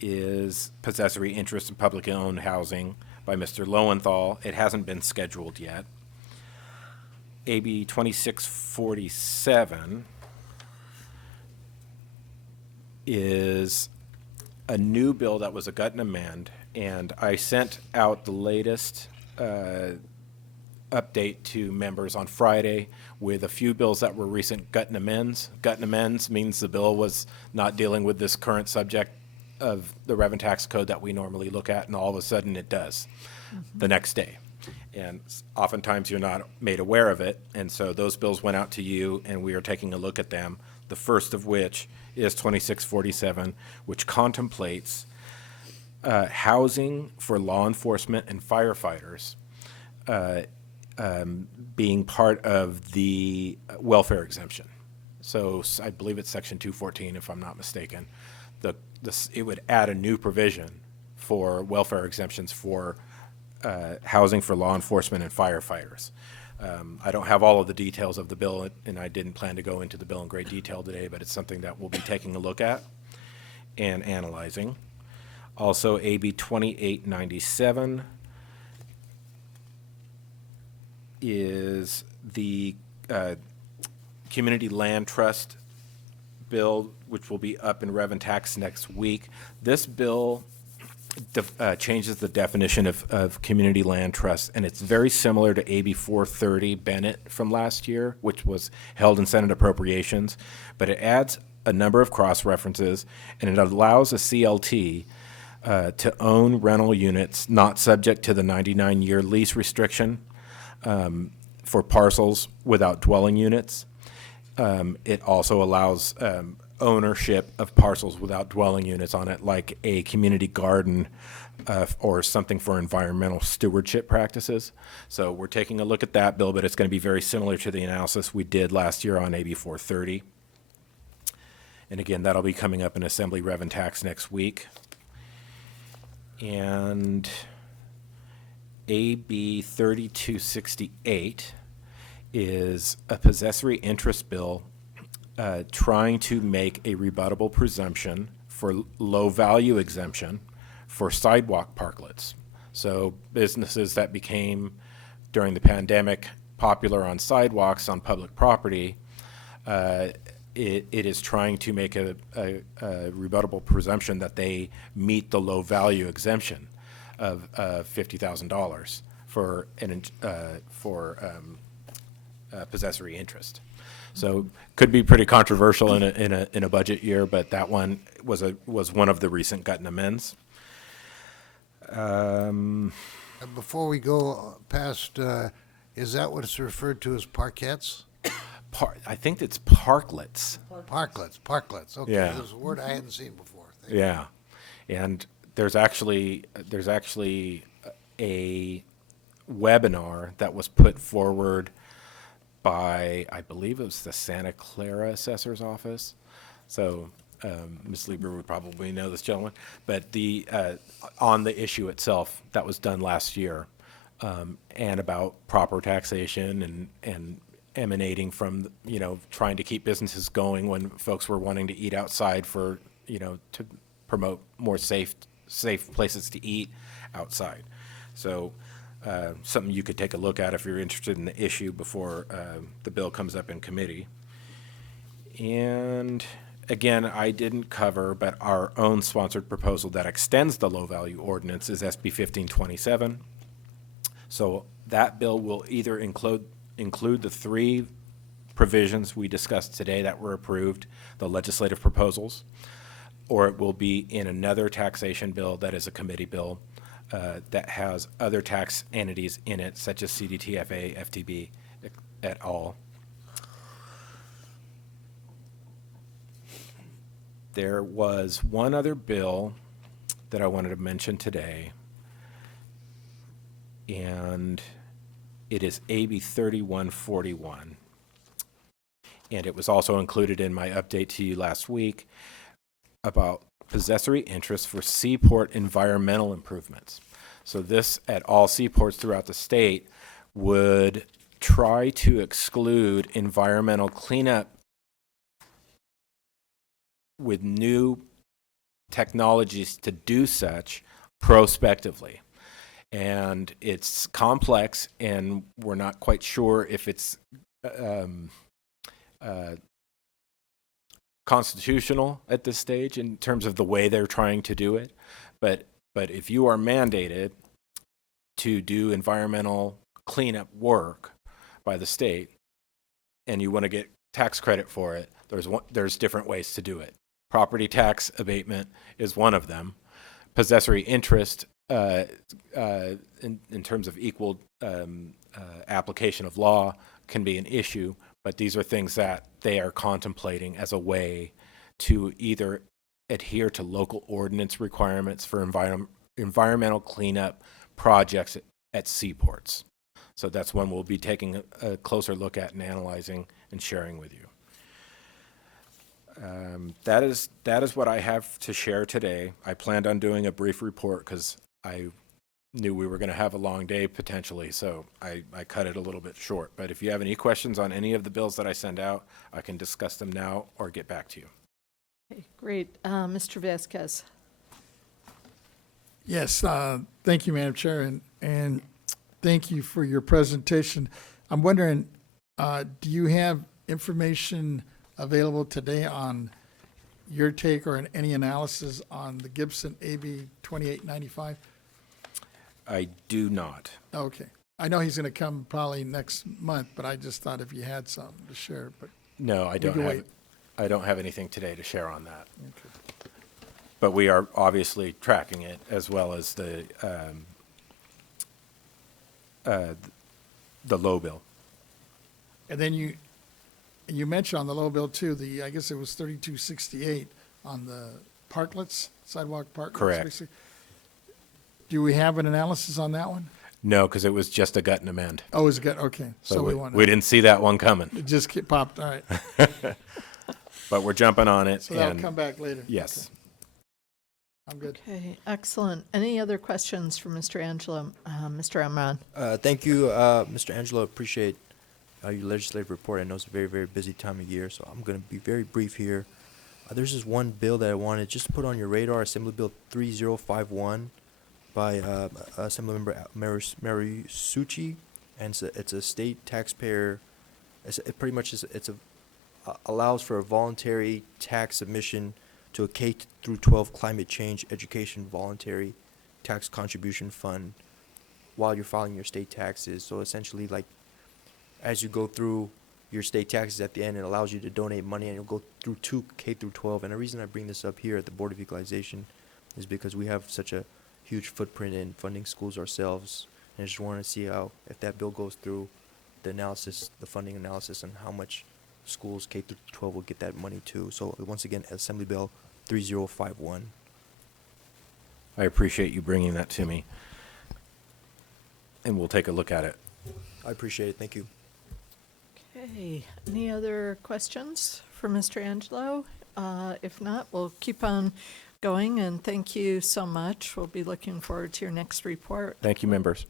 is possessory interest in publicly owned housing by Mr. Lowenthal. It hasn't been scheduled yet. AB 2647 is a new bill that was a gut and amend, and I sent out the latest update to members on Friday with a few bills that were recent gut and amends. Gut and amends means the bill was not dealing with this current subject of the Revenue Tax Code that we normally look at, and all of a sudden it does the next day. And oftentimes you're not made aware of it, and so those bills went out to you, and we are taking a look at them, the first of which is 2647, which contemplates housing for law enforcement and firefighters being part of the welfare exemption. So I believe it's section 214, if I'm not mistaken. It would add a new provision for welfare exemptions for housing for law enforcement and firefighters. I don't have all of the details of the bill, and I didn't plan to go into the bill in great detail today, but it's something that we'll be taking a look at and analyzing. Also, AB 2897 is the Community Land Trust bill, which will be up in Rev and Tax next week. This bill changes the definition of community land trust, and it's very similar to AB 430 Bennett from last year, which was held in Senate Appropriations, but it adds a number of cross-references, and it allows a CLT to own rental units not subject to the 99-year lease restriction for parcels without dwelling units. It also allows ownership of parcels without dwelling units on it, like a community garden or something for environmental stewardship practices. So we're taking a look at that bill, but it's going to be very similar to the analysis we did last year on AB 430. And again, that'll be coming up in Assembly Rev and Tax next week. And AB 3268 is a possessory interest bill trying to make a rebuttable presumption for low value exemption for sidewalk parklets. So businesses that became, during the pandemic, popular on sidewalks on public property, it is trying to make a rebuttable presumption that they meet the low value exemption of $50,000 for possessory interest. So could be pretty controversial in a budget year, but that one was one of the recent gut and amends. Before we go past, is that what it's referred to as parkettes? I think it's parklets. Parklets. Okay, Yeah. there's a word I hadn't seen before. Yeah, and there's actually a webinar that was put forward by, I believe it was the Santa Clara Assessor's Office. So Ms. Lieber would probably know this gentleman, but on the issue itself that was done last year, and about proper taxation and emanating from, trying to keep businesses going when folks were wanting to eat outside for, to promote more safe places to eat outside. So something you could take a look at if you're interested in the issue before the bill comes up in committee. And again, I didn't cover, but our own sponsored proposal that extends the low value ordinance is SB 1527. So that bill will either include the three provisions we discussed today that were approved, the legislative proposals, or it will be in another taxation bill that is a committee bill that has other tax entities in it, such as CDTFA, FTB, et al. There was one other bill that I wanted to mention today, and it is AB 3141. And it was also included in my update to you last week about possessory interest for seaport environmental improvements. So this, at all seaports throughout the state, would try to exclude environmental cleanup with new technologies to do such prospectively. And it's complex, and we're not quite sure if it's constitutional at this stage in terms of the way they're trying to do it. But if you are mandated to do environmental cleanup work by the state and you want to get tax credit for it, there's different ways to do it. Property tax abatement is one of them. Possessory interest in terms of equal application of law can be an issue, but these are things that they are contemplating as a way to either adhere to local ordinance requirements for environmental cleanup projects at seaports. So that's one we'll be taking a closer look at and analyzing and sharing with you. That is what I have to share today. I planned on doing a brief report because I knew we were going to have a long day potentially, so I cut it a little bit short. But if you have any questions on any of the bills that I send out, I can discuss them now or get back to you. Okay, great. Mr. Vasquez. Yes, thank you, Madam Chair, and thank you for your presentation. I'm wondering, do you have information available today on your take or any analysis on the Gibson AB 2895? I do not. Okay. I know he's going to come probably next month, but I just thought if you had something to share, but. No, I we don't can have. wait. I don't have anything today to share on that. Okay. But we are obviously tracking it as well as the low bill. And then you mentioned on the low bill too, I guess it was 3268 on the parklets, sidewalk parklets. Correct. Basically. Do we have an analysis on that one? No, because it was just a gut and amend. Oh, it's good. Okay. So we didn't see that one coming. It just popped. All right. But we're jumping on it. So that'll come back later. Yes. Okay. I'm good. Okay, excellent. Any other questions for Mr. Angelo? Mr. Amran? Thank you, Mr. Angelo. Appreciate your legislative report. I know it's a very, very busy time of year, so I'm going to be very brief here. There's this one bill that I wanted just to put on your radar, Assembly Bill 3051 by Assemblymember Mary Suchi, and it's a state taxpayer. It pretty much is. Allows for a voluntary tax submission to a K through 12 climate change education voluntary tax contribution fund while you're filing your state taxes. So essentially, like, as you go through your state taxes at the end, it allows you to donate money, and you'll go through two K through 12. And the reason I bring this up here at the Board of Equalization is because we have such a huge footprint in funding schools ourselves, and I just want to see how, if that bill goes through, the analysis, the funding analysis, and how much schools K through 12 will get that money to. So once again, Assembly Bill 3051. I appreciate you bringing that to me, and we'll take a look at it. I appreciate it. Thank you. Okay, any other questions for Mr. Angelo? If not, we'll keep on going, and thank you so much. We'll be looking forward to your next report. Thank you, members.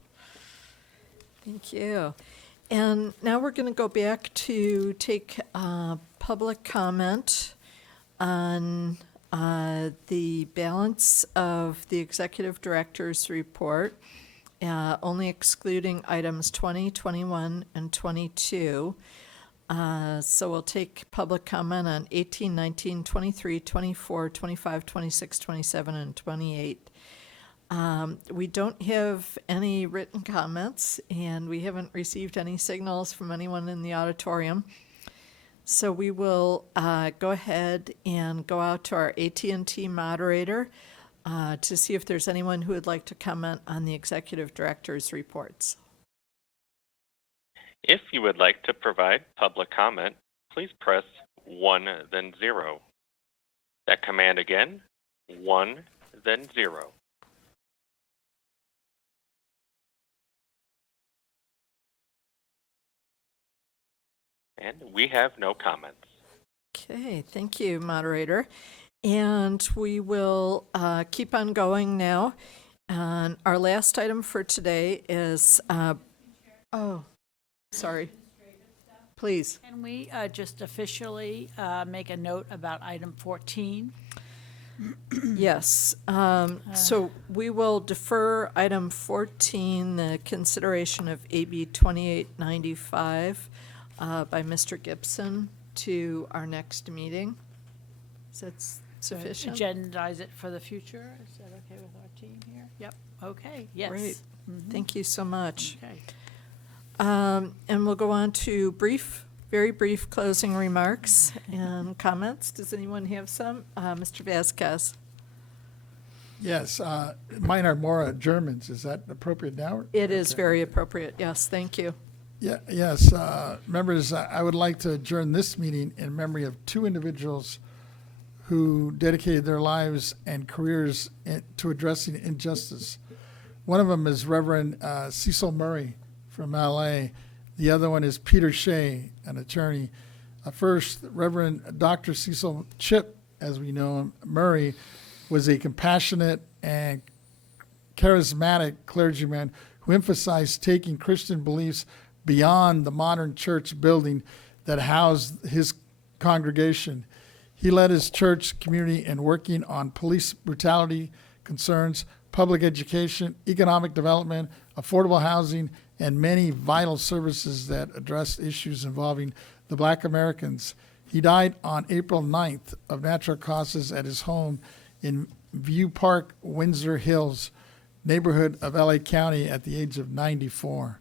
Thank you. And now we're going to go back to take public comment on the balance of the executive director's report, only excluding items 20, 21, and 22. So we'll take public comment on 18, 19, 23, 24, 25, 26, 27, and 28. We don't have any written comments, and we haven't received any signals from anyone in the auditorium. So we will go ahead and go out to our AT&T moderator to see if there's anyone who would like to comment on the executive director's reports. If you would like to provide public comment, please press 1, then 0. That command again, 1, then 0. And we have no comments. Okay, thank you, moderator. And we will keep on going now. And our last item for today is, sorry. Please. Can we just officially make a note about item 14? Yes. So we will defer item 14, the consideration of AB 2895 by Mr. Gibson, to our next meeting. Is that sufficient? Agendize it for the future? Is that okay with our team here? Yep, okay, yes. Great. Thank you so much. Okay. And we'll go on to very brief closing remarks and comments. Does anyone have some? Mr. Vasquez. Yes, mine are more Germans. Is that appropriate now? It is very appropriate. Yes, thank you. Yeah, yes, members, I would like to adjourn this meeting in memory of two individuals who dedicated their lives and careers to addressing injustice. One of them is Reverend Cecil Murray from LA. The other one is Peter Shea, an attorney. First, Reverend Dr. Cecil Chip, as we know him, Murray, was a compassionate and charismatic clergyman who emphasized taking Christian beliefs beyond the modern church building that housed his congregation. He led his church community in working on police brutality concerns, public education, economic development, affordable housing, and many vital services that address issues involving the Black Americans. He died on April 9th of natural causes at his home in View Park, Windsor Hills, neighborhood of LA County, at the age of 94.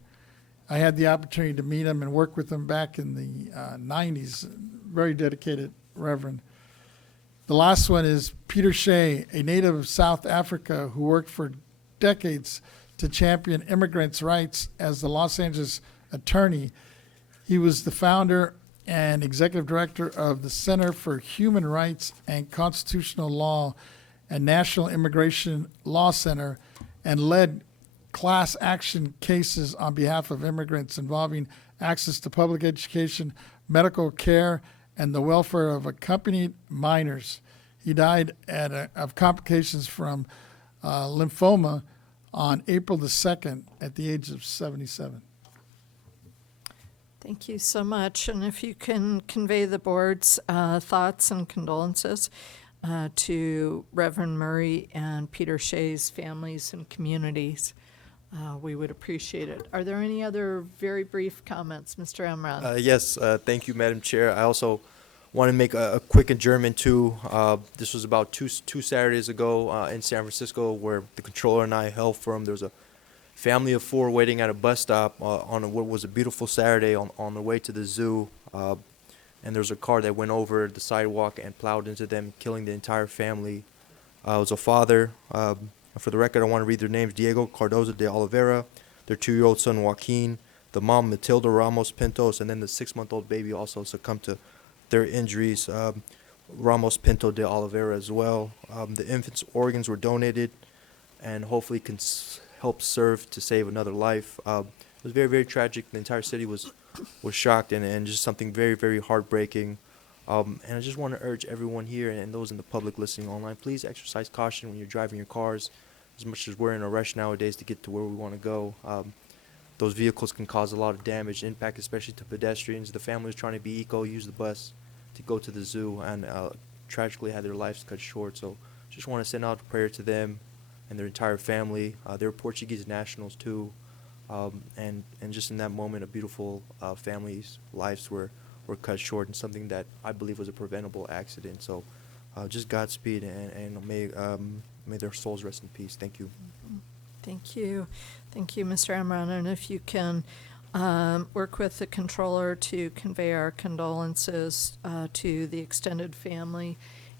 I had the opportunity to meet him and work with him back in the 90s. Very dedicated Reverend. The last one is Peter Shea, a native of South Africa who worked for decades to champion immigrants' rights as the Los Angeles attorney. He was the founder and executive director of the Center for Human Rights and Constitutional Law and National Immigration Law Center, and led class action cases on behalf of immigrants involving access to public education, medical care, and the welfare of accompanied minors. He died of complications from lymphoma on April the 2nd at the age of 77. Thank you so much. And if you can convey the board's thoughts and condolences to Reverend Murray and Peter Shea's families and communities, we would appreciate it. Are there any other very brief comments, Mr. Amran? Yes, thank you, Madam Chair. I also want to make a quick adjournment too. This was about two Saturdays ago in San Francisco, where the controller and I held firm. There was a family of four waiting at a bus stop on what was a beautiful Saturday on the way to the zoo. And there was a car that went over the sidewalk and plowed into them, killing the entire family. It was a father. For the record, I want to read their names: Diego Cardozo de Oliveira, their 2-year-old son Joaquin, the mom Matilda Ramos Pintos, and then the 6-month-old baby also succumbed to their injuries. Ramos Pinto de Oliveira as well. The infant's organs were donated and hopefully can help serve to save another life. It was very, very tragic. The entire city was shocked and just something very, very heartbreaking. And I just want to urge everyone here and those in the public listening online, please exercise caution when you're driving your cars. As much as we're in a rush nowadays to get to where we want to go, those vehicles can cause a lot of damage, impact, especially to pedestrians. The family was trying to be eco, use the bus to go to the zoo, and tragically had their lives cut short. So just want to send out a prayer to them and their entire family. They're Portuguese nationals too. And just in that moment, a beautiful family's lives were cut short, and something that I believe was a preventable accident. So just Godspeed, and may their souls rest in peace. Thank you. Thank you. Thank you, Mr. Amran. And if you can work with the controller to convey our condolences to the extended family,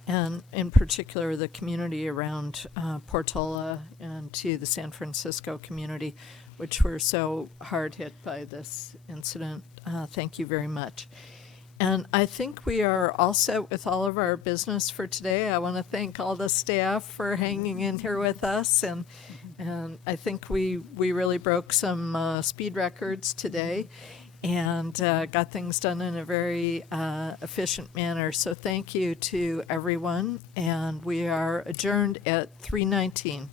and in particular the community around Portola, and to the San Francisco community, which were so hard hit by this incident. Thank you very much. And I think we are all set with all of our business for today. I want to thank all the staff for hanging in here with us, and I think we really broke some speed records today and got things done in a very efficient manner. So thank you to everyone, and we are adjourned at 3:19.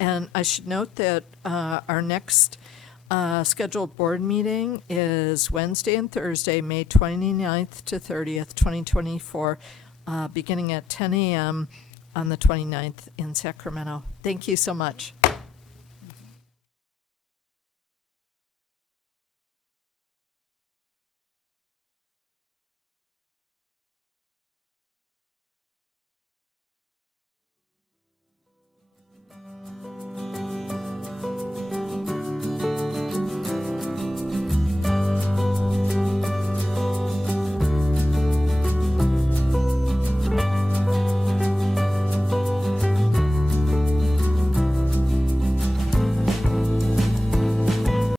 And I should note that our next scheduled board meeting is Wednesday and Thursday, May 29th to 30th, 2024, beginning at 10 a.m. on the 29th in Sacramento. Thank you so much.